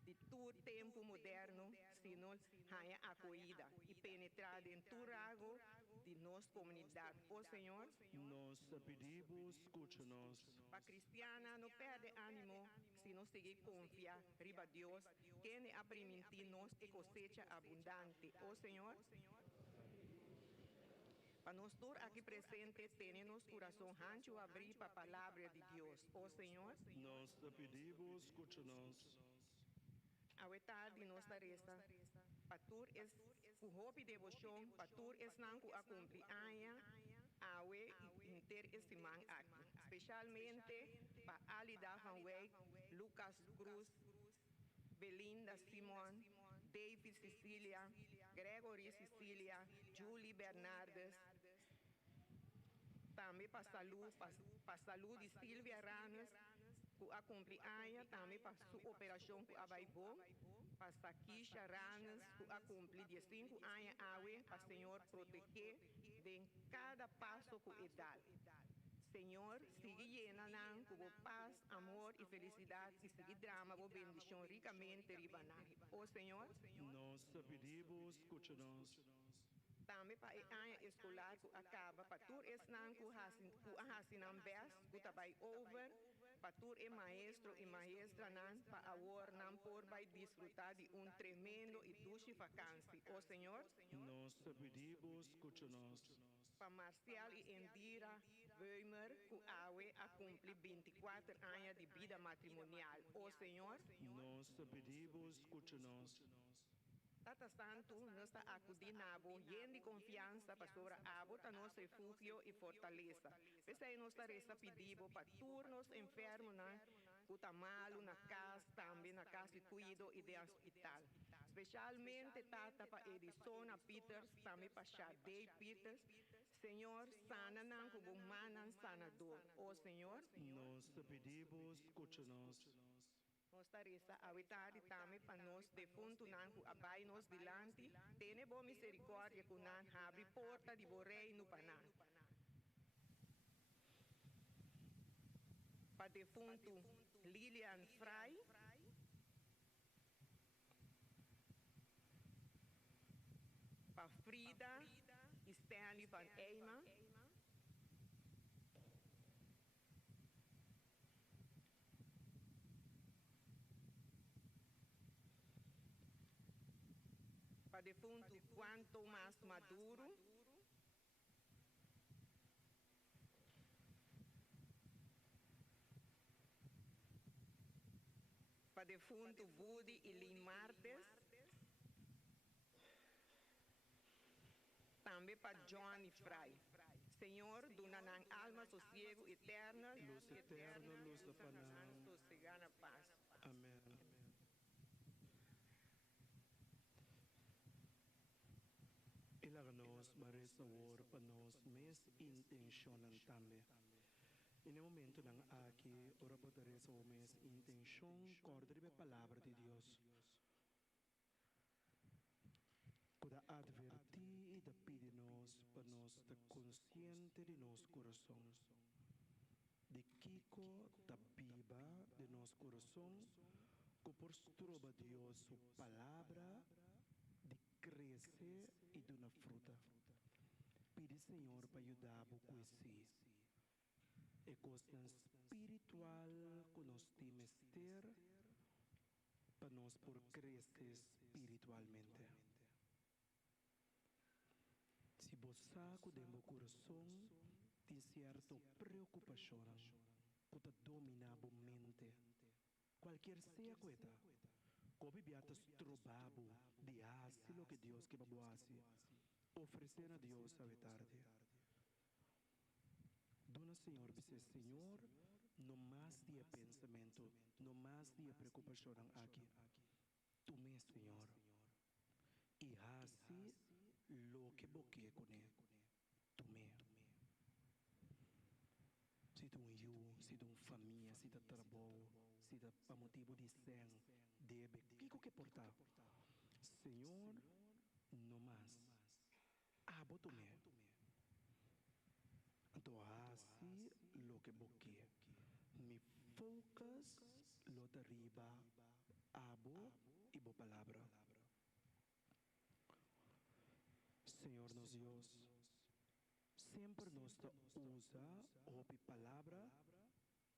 de todo tempo moderno, sino haya acolhida e penetrada em todo rago de nossa comunidade. Oh Senhor, Nós te pedimos, escucha-nos. para cristiana não perde ânimo se não seguir confiar riba Deus, quem a permitir-nos e cosecha abundante. Oh Senhor, para nós todos aqui presentes, temos coração ancho abrir para a palavra de Deus. Oh Senhor, Nós te pedimos, escucha-nos. a tarde nossa resta, patur es ku hopi devoção, patur es nanku a cumprir aia, awe inter estimang aqui, especialmente para Alida Van Wijk, Lucas Cruz, Belinda Simon, David Cecilia, Gregory Cecilia, Julie Bernardes, também para saúde de Silvia Ranas, que a cumprir também para sua operação que a vai bom, para Sakisha Ranas, que a cumprir 15 anos, para o Senhor proteger de cada passo que dá. Senhor, siga llena com paz, amor e felicidade, e siga drama com bendição ricamente ribaná. Oh Senhor, Nós te pedimos, escucha-nos. também para o ano escolar que acaba, para tu esnan que hasinam bes, que tabai over, para tu maestro e maestra nan, para agora nan por vai desfrutar de tremendo e dulce vacância. Oh Senhor, Nós te pedimos, escucha-nos. para Marcial e Endira Weimer, que awe a cumprir 24 anos de vida matrimonial. Oh Senhor, Nós te pedimos, escucha-nos. Tata Santo, nós está acudinabo, lleno de confiança para sobre abo, tá nosso refúgio e fortaleza. Essa é nossa resta pedido para turnos enfermos, que tá malo na casa, também na casa de cuido e de hospital. Especialmente tata para Edisona Peters, também para Shadei Peters. Senhor, sana nan como manan sanador. Oh Senhor, Nós te pedimos, escucha-nos. nossa resta avitar também para nós defunto nan que abai nos dilante, tene boa misericórdia que nan abre porta de bo reino para nan. Para defunto Lilian Fry, para Frida Stanley van Eyma, para defunto Juan Tomás Maduro, para defunto Woody e Lynn Martes, também para Johnny Fry. Senhor, dona nan alma sosiego eterna, Luz eterna, luz de Panam. sossegada paz. Amém. Ilaga-nos, marisa war para nós, mes intencionan também. E no momento ng aqui, ora po tayo sa mes intenção, corda de palavra de Deus. Kuda advertir e da pedir-nos para nós estar consciente de nosso coração. De Kiko da biba de nosso coração, que por trova Deus sua palavra, de crescer e de uma fruta. Pede Senhor para ajudar a conhecer. É coisa espiritual que nós temos que ter para nós por crescer espiritualmente. Se você dentro do coração tem certa preocupação que te domina a mente, qualquer seja coisa, como biatas trobabo de lo que Deus que baboase, oferecer a Deus a tarde. Dona Senhor, dice Senhor, no más de pensamento, no más de preocupación aquí. Tú me, Señor, y así lo que boqué con él. Tú me. Se tu eu, se tu família, se tu trabalho, se tu para motivo de ser, deve, que portar. Senhor, no mais. Boto me. Então, assim, lo que boqué. Mi focus, lo te riba, abo e bo palavra. Senhor nos Deus, sempre nos usa a palavra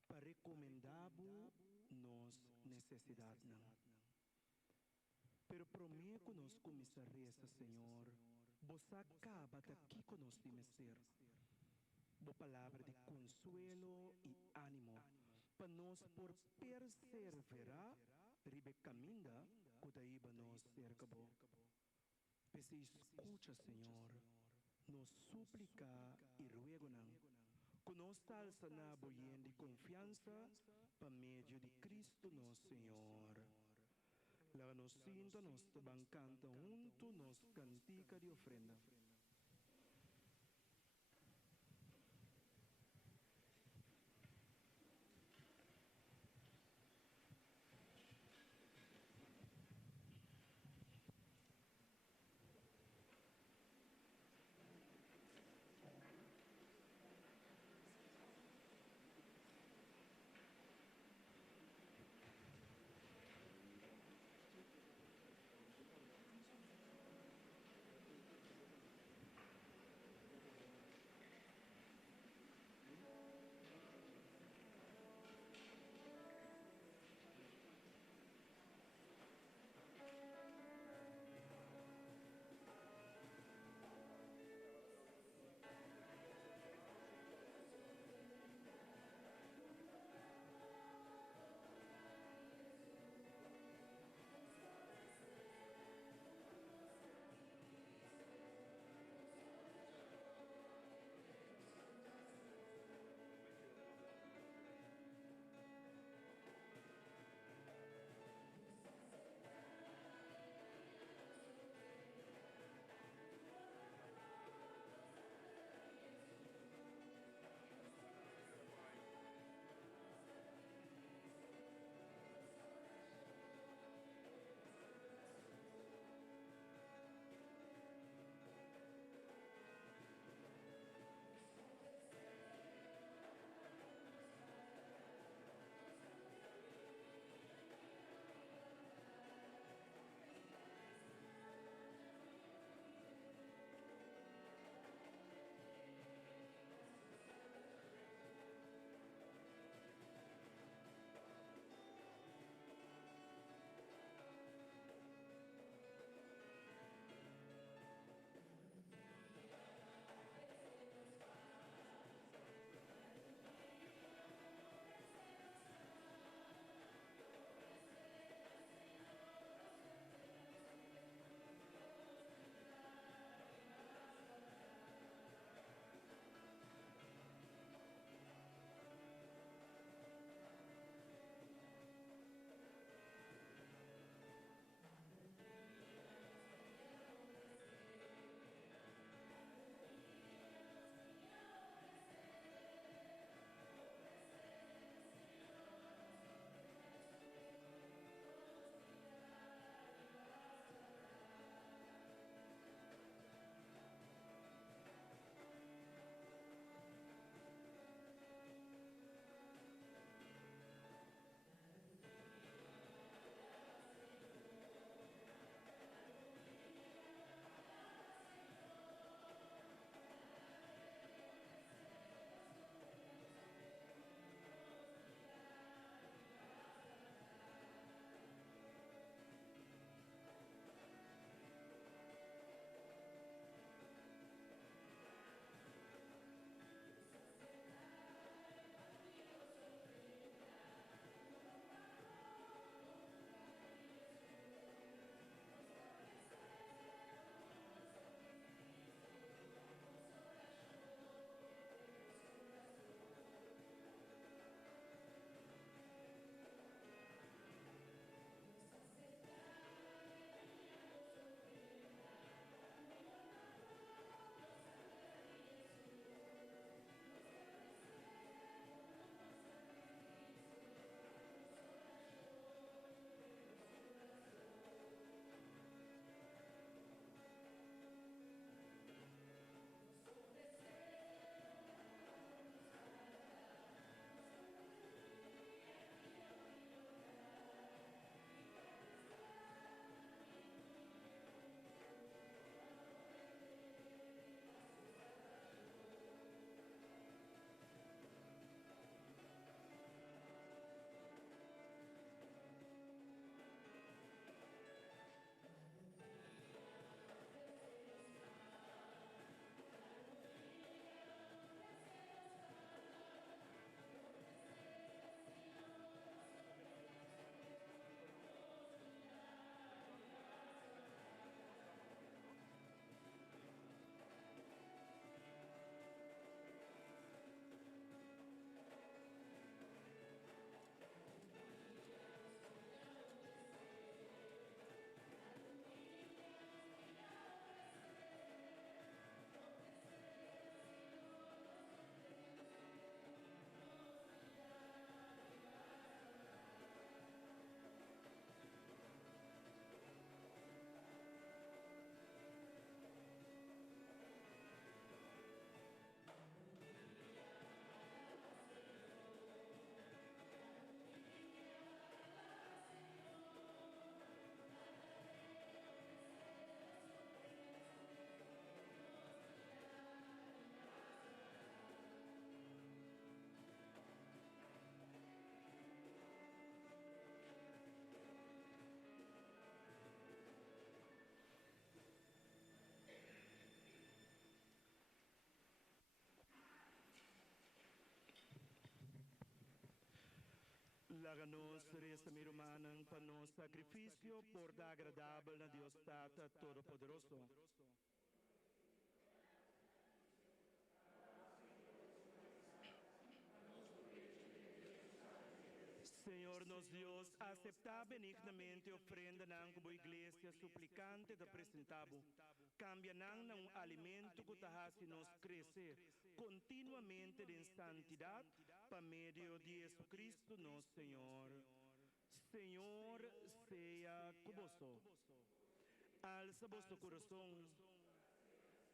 para recomendar nos necessidades. Pero prometo que nos começaremos, Senhor, você acaba daqui com nos ser. Boa palavra de consuelo e ânimo, para nós por perseverar, ribe caminha, cuidaiba nos cerca bo. Pese escucha, Senhor, nos suplica e ruego nan, que nos salsa na boien de confiança, para meio de Cristo nosso Senhor. La nos sinta, nos bancanta junto, nos cantica de ofrenda. Láganos resta mi romanang panos sacrificio por da agradable na Dios Tata Todopoderoso. Senhor nos Deus, aceptar benignamente ofrenda nang como igreja suplicante da apresentabo. Cambia nang na alimento que tahasi nos crescer continuamente em santidade por meio de Jesus Cristo nosso Senhor. Senhor, seja conosco. Alça vosso coração.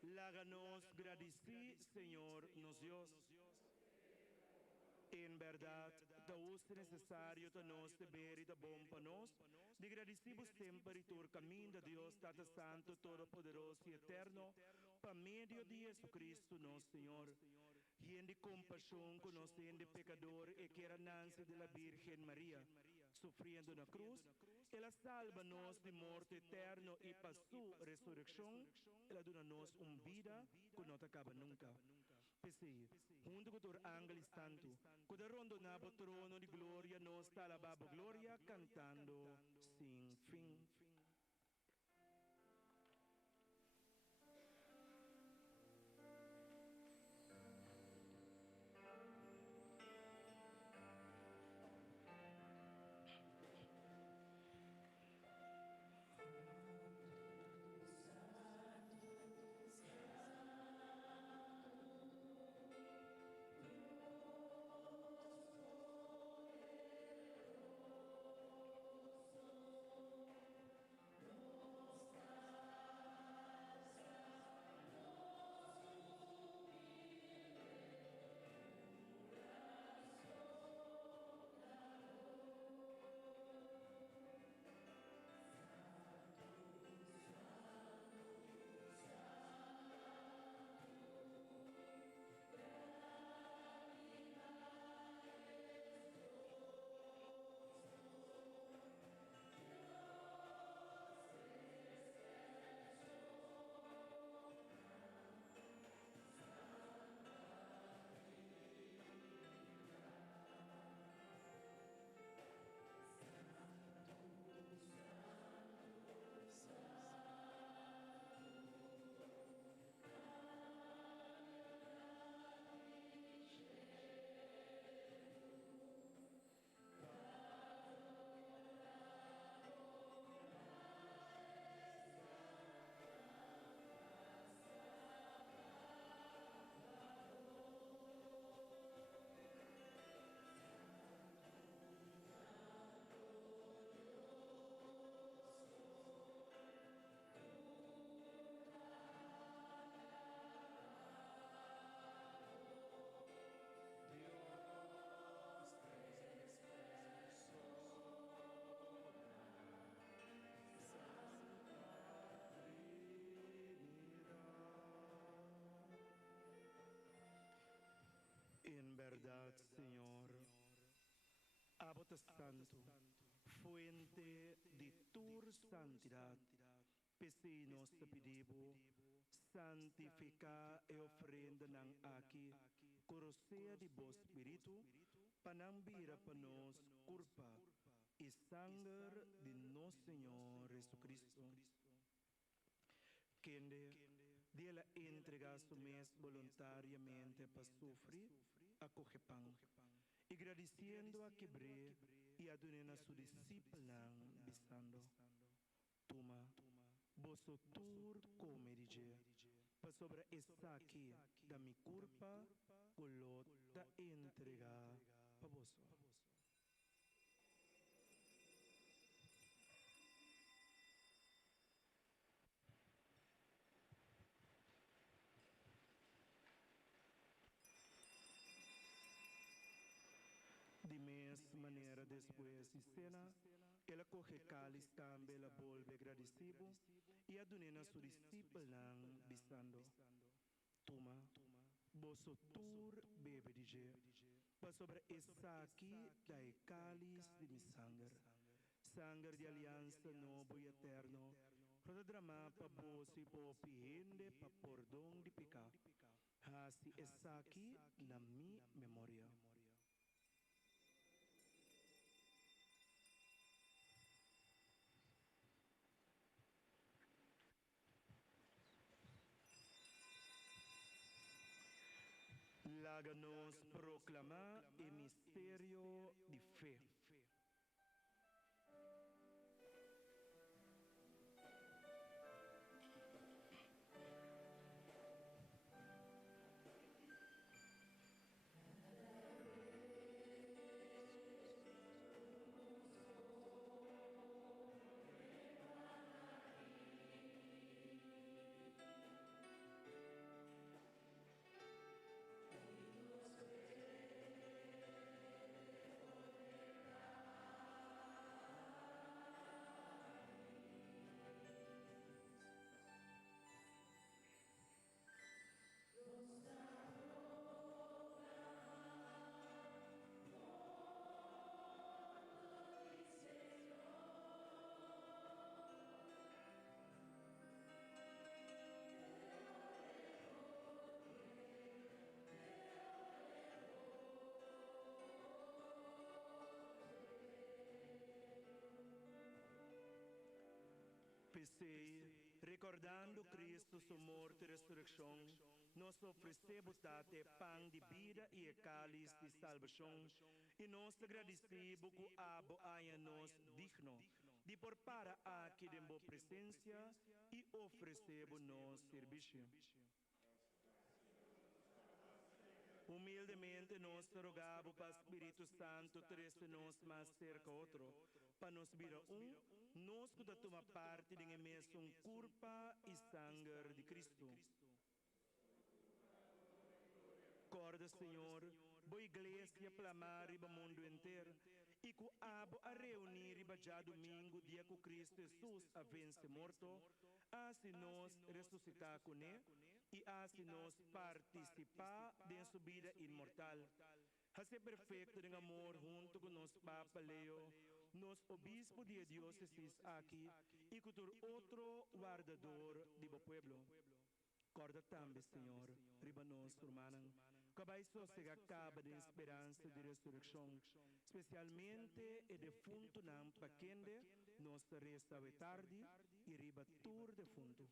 Láganos agradecer, Senhor, nos Deus. Em verdade, é necessário que nós beber e bom para nós, de agradecemos sempre por caminho de Deus, Tata Santo, Todo-Poderoso e Eterno, por meio de Jesus Cristo, nosso Senhor. E em de compaixão com nós, em de pecador, e que era nasce de la Virgem Maria, sofrendo na cruz, ela salva-nos de morte eterna e para sua ressurreição, ela dá-nos vida que não acaba nunca. Pesi, junto com o Ángel Santo, quando rondo na trono de glória, nós está alabando glória, cantando sem fim. En verdad, Señor, Abota Santo, fuente de tu santidad, pesinos te pedimos, santifica e ofrenda nan aqui, corosea de vos espírito, panambira para nos culpa e sangue de nosso Senhor Jesucristo. Quende de ela entregar su mes voluntariamente para sufrir, acoge pan, e agradeciendo a quebré e a donena su discípula, bisando, toma, vosso tur come dice, para sobre esta aqui da mi culpa, colot da entregar para vosso. De mesma maneira, depois de cena, ela coge cáliz também, ela volve agradecido e a donena su discípula, bisando, toma, vosso tur bebe dizer, para sobre esta aqui da cáliz de mi sangue, sangue de aliança novo e eterno, para derramar para vos e para piende para perdão de pecado. Assim está aqui na minha memória. Háganos proclamar el misterio de fe. Pensei, recordando Cristo, su morte e ressurreição, nós oferecemos date pão de vida e o cálice de salvação, e nós agradecemos que abo haja nos digno de por para aqui de boa presença e oferecemos nos serviço. Humildemente nós rogamos para o Espírito Santo trazer nos mais cerca outro, para nos vir nós que toma parte de mesmo corpo e sangue de Cristo. Corda, Senhor, boa igreja clamar para o mundo inteiro, e que abo a reunir já domingo, dia que Cristo Jesus a vence morto, assim nós ressuscitar com ele, e assim nós participar de sua vida imortal. A ser perfeito em amor junto com nosso Papa Leo, nos obispo de diócesis aqui, e com outro guardador do povo. Corda também, Senhor, riba nós, hermanos, que vai só se acaba de esperança de ressurreição, especialmente o defunto não paquende, nos resta de tarde, e riba tur defunto.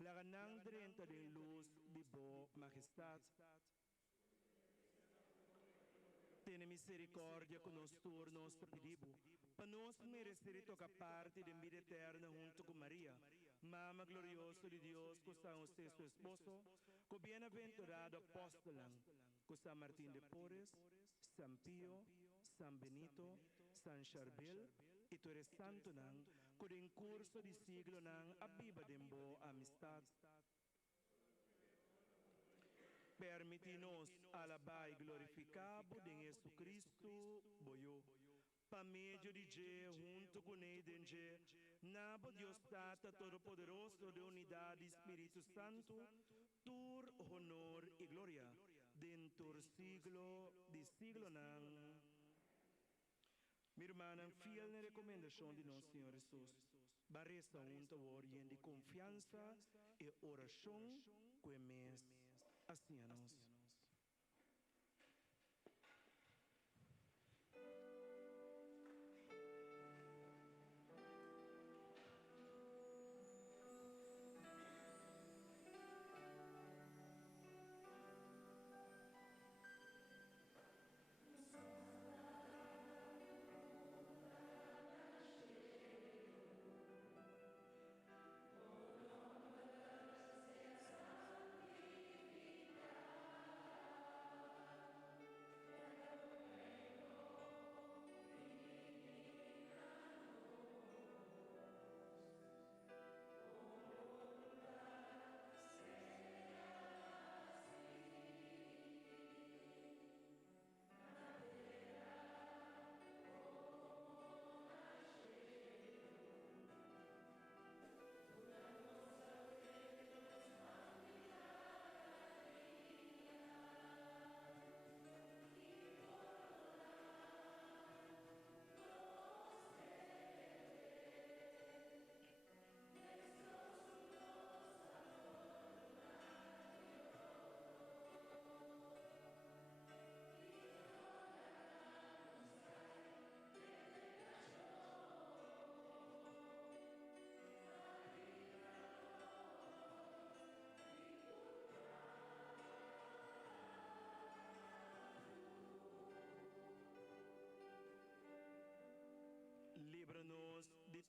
La ganang drenta de luz de boa majestade. Tenha misericórdia com nós turnos pedimos, para nós merecer tocar parte de vida eterna junto com Maria, Mama gloriosa de Deus, com São José, seu esposo, com bem-aventurado apóstolo, com São Martín de Porres, São Pio, São Benito, São Charbel, e tu eres santo nang, com o curso de siglo nang, abiba de boa amistade. Permite-nos alabar e glorificar de Jesus Cristo, boiô. Para meio de Deus, junto com ele, nabo Deus Tata Todo-Poderoso, de unidade Espírito Santo, tur honor e glória, dentro siglo de siglo nan. Minha irmã, fiel na recomendação de nosso Senhor Jesus, barresta junto a de confiança e oração com mês. Assim a nós.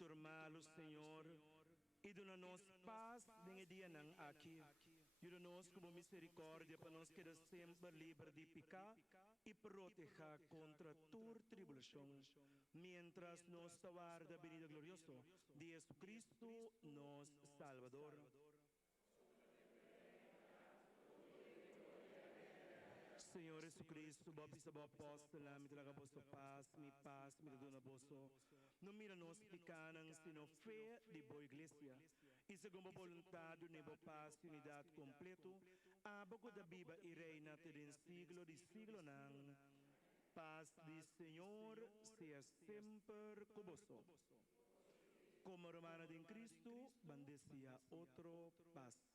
turmalo, Senhor, e dona-nos paz nesse dia não aqui. E dona-nos como misericórdia para nós quedar sempre livre de pecar e proteger contra toda tribulação. Mientras nos aguarda a venida glorioso de Jesucristo, nos Salvador. Senhor Jesucristo, baptista bo apóstolo, me traga vossa paz, me dona vosso. Não mira nos pecanos, sino fé de boa igreja. E segundo a vontade, nebo paz e unidade completo, a boca da Bíblia e reina até em siglo de siglo não. Paz do Senhor seja sempre convosco. Como romana de Cristo, bendecia outro paz.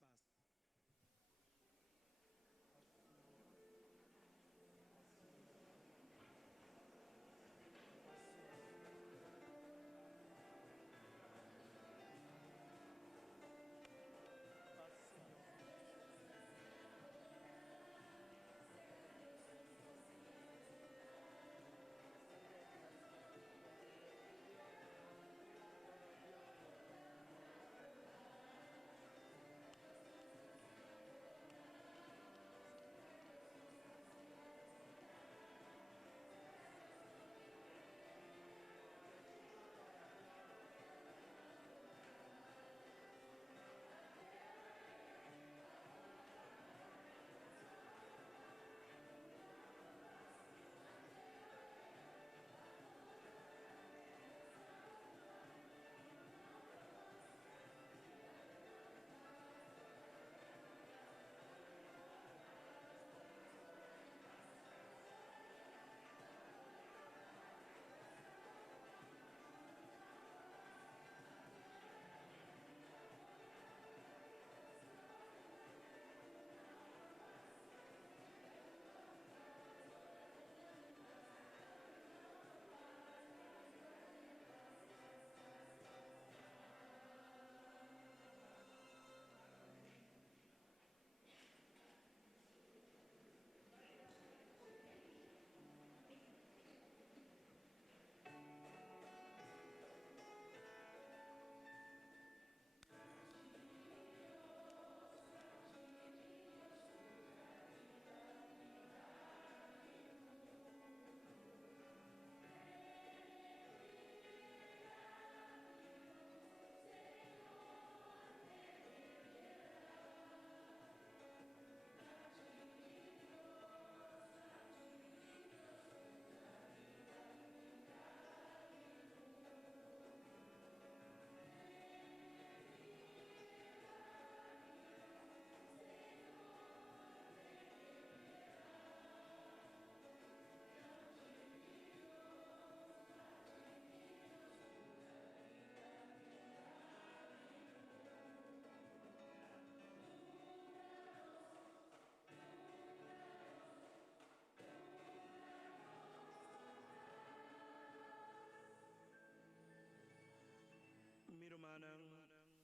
Mirumanang,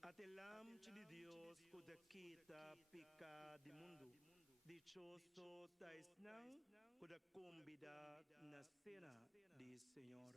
atelam de Deus kuda kita pika di mundo. Dichoso tais nang kuda convidar na cena de Senhor.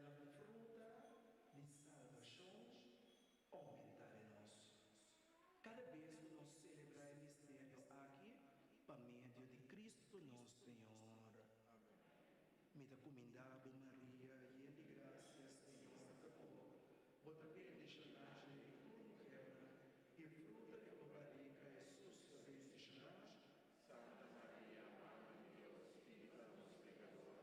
la fruta de salvação aumentar em nós. Cada vez que nós celebramos o mistério aqui, por meio de Cristo nosso Senhor. Me da comendado Maria, e de graça, Senhor, bota bendicionagem de tua mulher, e fruta de tua barriga, Jesus, bendicionagem. Santa Maria, Mãe de Deus, livra-nos, pecador,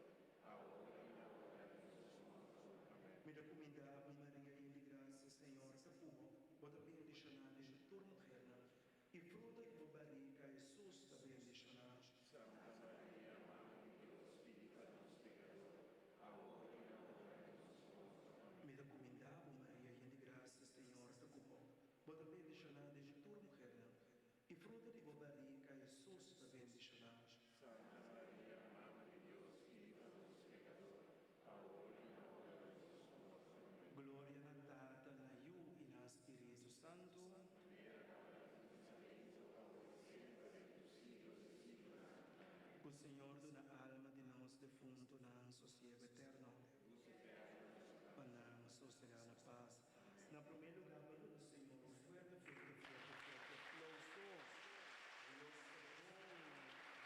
agora e na hora de nossa morte. Amém. Me da comendado Maria, e de graça, Senhor, bota bendicionagem de tua mulher, e fruta de tua barriga, Jesus, bendicionagem. Santa Maria, Mãe de Deus, livra-nos, pecador, agora e na hora de nossa morte. Me da comendado Maria, e de graça, Senhor, bota bendicionagem de tua mulher, e fruta de tua barriga, Jesus, bendicionagem. Santa Maria, Mãe de Deus, livra-nos, pecador, agora e na hora de nossa morte. Amém. Glória na Tata, na Iu e na Espírito Santo. O Senhor dona alma de nós defunto na sossego eterno. Panam, sossegar na paz. Na primeiro lugar, do Senhor, fuerte, aplausos.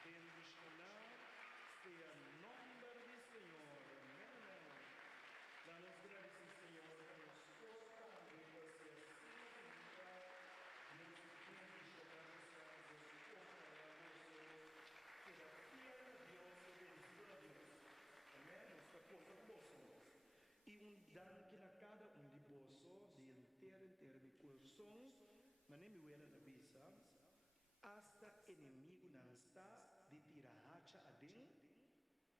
Bendicionar sea el nombre del Señor. Amén. Danos gracias, Señor, por nos cosas, e danke a cada de vosso de inteiro de coração, mas nem me huela na visa, hasta inimigo não está de tirar hacha a dentro,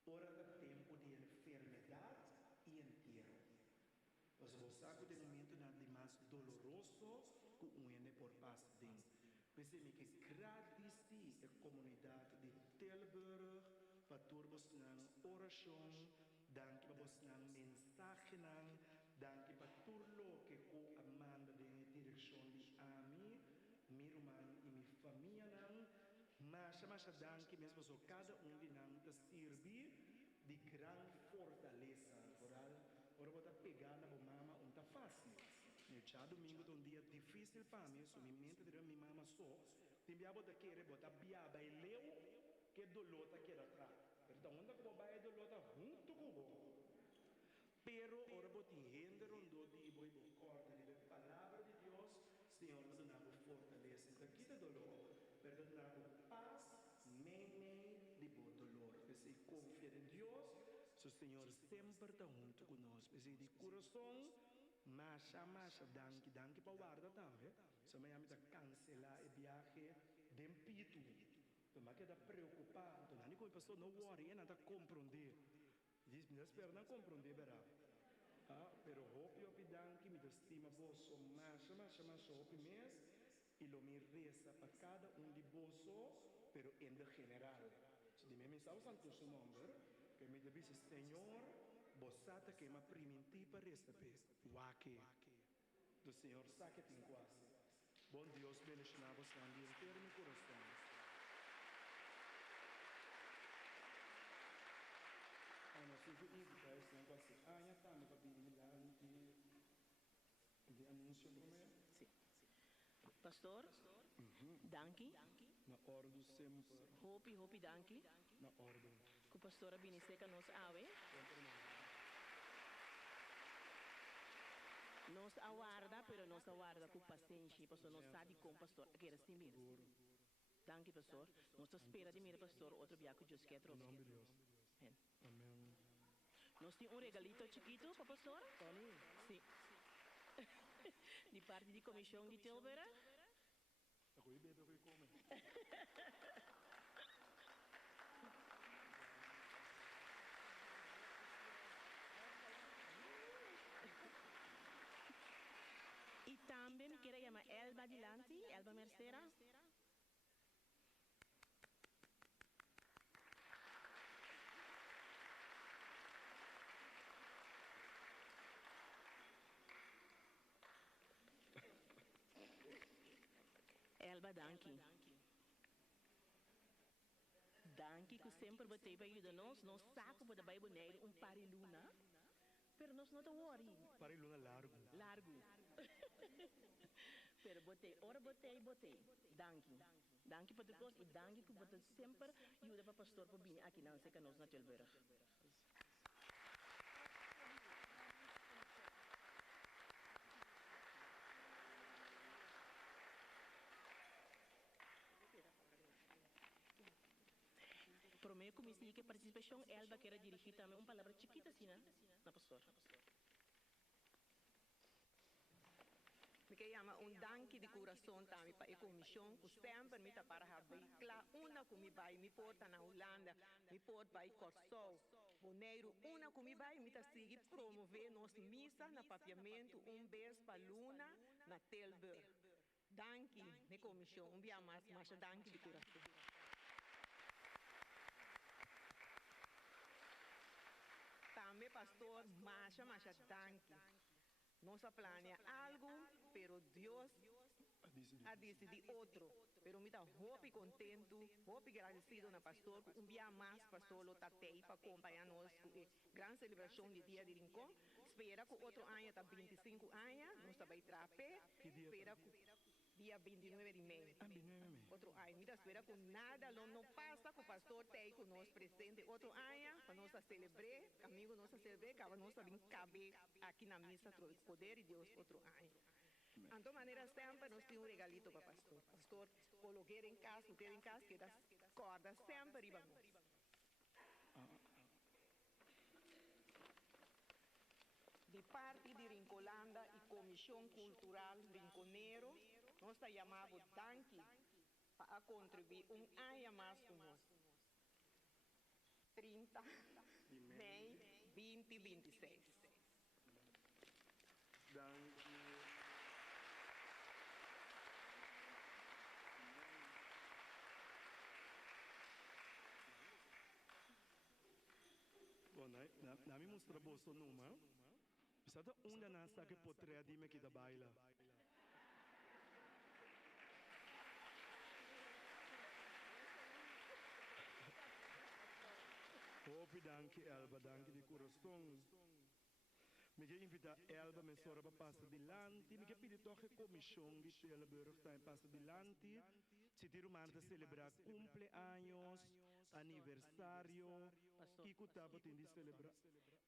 hora do tempo de enfermidade e inteiro. Mas o saco de momento não é mais doloroso que o por paz dentro. Pensei que gradeci a comunidade de Tilburg para todos na oração, danke para vos na mensagem, danke para tudo que o amanda de direção de ami, meu irmão e minha família, mas danke mesmo para cada de nós te servir de grande fortaleza. Ora vou pegar na mama tá fácil. Já domingo é um dia difícil para mim, so minha mente de minha mama só. Tem biabo da querer botar biaba e leu que dolor tá querer atrás. Então onde que vai dolor tá junto com o. Pero ora botar render do de boi corda de palavra de Deus, Senhor nos dá fortaleza. Então quita dolor, pero dá paz, nem de bom dolor. Você confia em Deus, o Senhor sempre está junto conosco. Você de coração Masha, danke para guarda também. Se me llama cancelar o viaje de Pitu. Mas que está preocupado, não é que a pessoa não worry, não está compreender. Diz, me espera não compreender, verá. Pero hope eu danke, me estima vosso, Masha, hope mês, e lo me reza para cada de vosso, pero em general. Se de mim está usando o seu nome, que me diz, Senhor, Bossata que é uma primitiva recipe, wake. Do Senhor saque tem quase. Bom Deus, bendicionar você no dia inteiro no coração. Nós temos que invitar esse negócio. Já está, me cabine lá de anúncio para mim. Sim. Pastor, danke. Na ordem sempre. Hopi, danke. Na ordem. Que o pastor Abiniseca nos ave. Nos aguarda, pero nos aguarda com paciência, pastor, não sabe como pastor quer assim mesmo. Danke, pastor. Nós espera de mim, pastor, outro dia que Deus quer trouxe. Em nome de Deus. Amém. Nós temos regalito chiquito para pastor? Sim. De parte da comissão de Tilburg. Ako bebe ko come. E também me queria chamar Elba Dilanti, Elba Mercera. Elba, danke. Danke que sempre batei para ajudar nós saco para dar boneiro par de luna. Pero nós não te worry. Para iluna largo. Largo. Pero botei. Danke. Danke por tudo e danke que você sempre ajuda para pastor para vir aqui na seca nós na Tilburg. Prometo que me que participação Elba quer dirigir também uma palavra chiquita assim, né? Na pastor. Me que llama danke de coração também para a comissão, que sempre me está para haver. Claro, uma que me vai, me porta na Holanda, me porta para Corsol. Boneiro, uma que me vai, me está seguir promover nossa missa na papiamento, vez para Luna, na Tilburg. Danke, minha comissão, dia mais, mas danke de coração. Também, pastor, mas danke. Nossa planeia algo, pero Deus a decidir outro. Pero me dá hope contento, hope agradecido na pastor, dia mais pastor lo tatei para acompanhar nós grande celebração de dia de Rincon. Espera que outro ano está 25 anos, nós vai trape. Espera que dia 29 de maio. Outro ano, me dá espera que nada não passa, que o pastor tem com nós presente outro ano, para nós celebrar, amigo nós celebrar, que nós também cabe aqui na missa, poder de Deus outro ano. Então, maneira sempre, nós temos regalito para pastor. Pastor, coloquei em casa, que das cordas sempre riba nós. De parte de Rincolanda e Comissão Cultural Rinconeiro, nós chamamos Danke para contribuir ano mais com nós. 30 de maio 2026. Danke. Bom, na minha mostra bolso numa. Bisada onda nasa que potrea dime que da baila. Hope danke Elba, danke de coração. Me que invita Elba me sora para passar dilante, me que pedi toch comissão de Tilburg tá passar dilante. Se tiro manda celebrar cumpleaños, aniversário, e que tava tendo celebrar.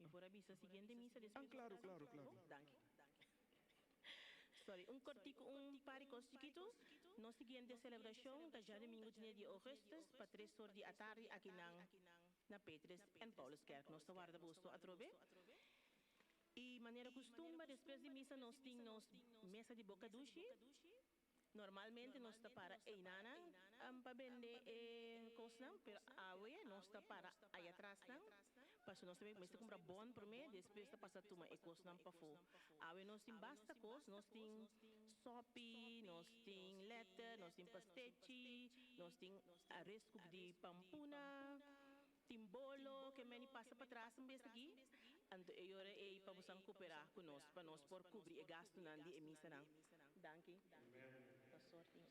Me for a missa seguinte missa depois. Claro. Danke. Sorry, cortico, paricos chiquito. No siguiente celebração, da já domingo de agosto, para 3 horas da tarde aqui na Petrus en Pauluskerk. Nós guarda bosto a trove. E maneira costuma, depois de missa, nós temos mesa de boca duche. Normalmente nós está para einana, para vender coisa, pero hoje nós está para aí atrás, para nós também começa a comprar bom para mim, depois está passar tuma e coisa para fora. Hoje nós tem basta coisa, nós tem sopi, nós tem leite, nós tem pastete, nós tem aresco de pampuna, tem bolo que me passa para trás um vez aqui. Então eu é para você cooperar com nós, para nós por cobrir o gasto na de emissão. Danke. Pastor.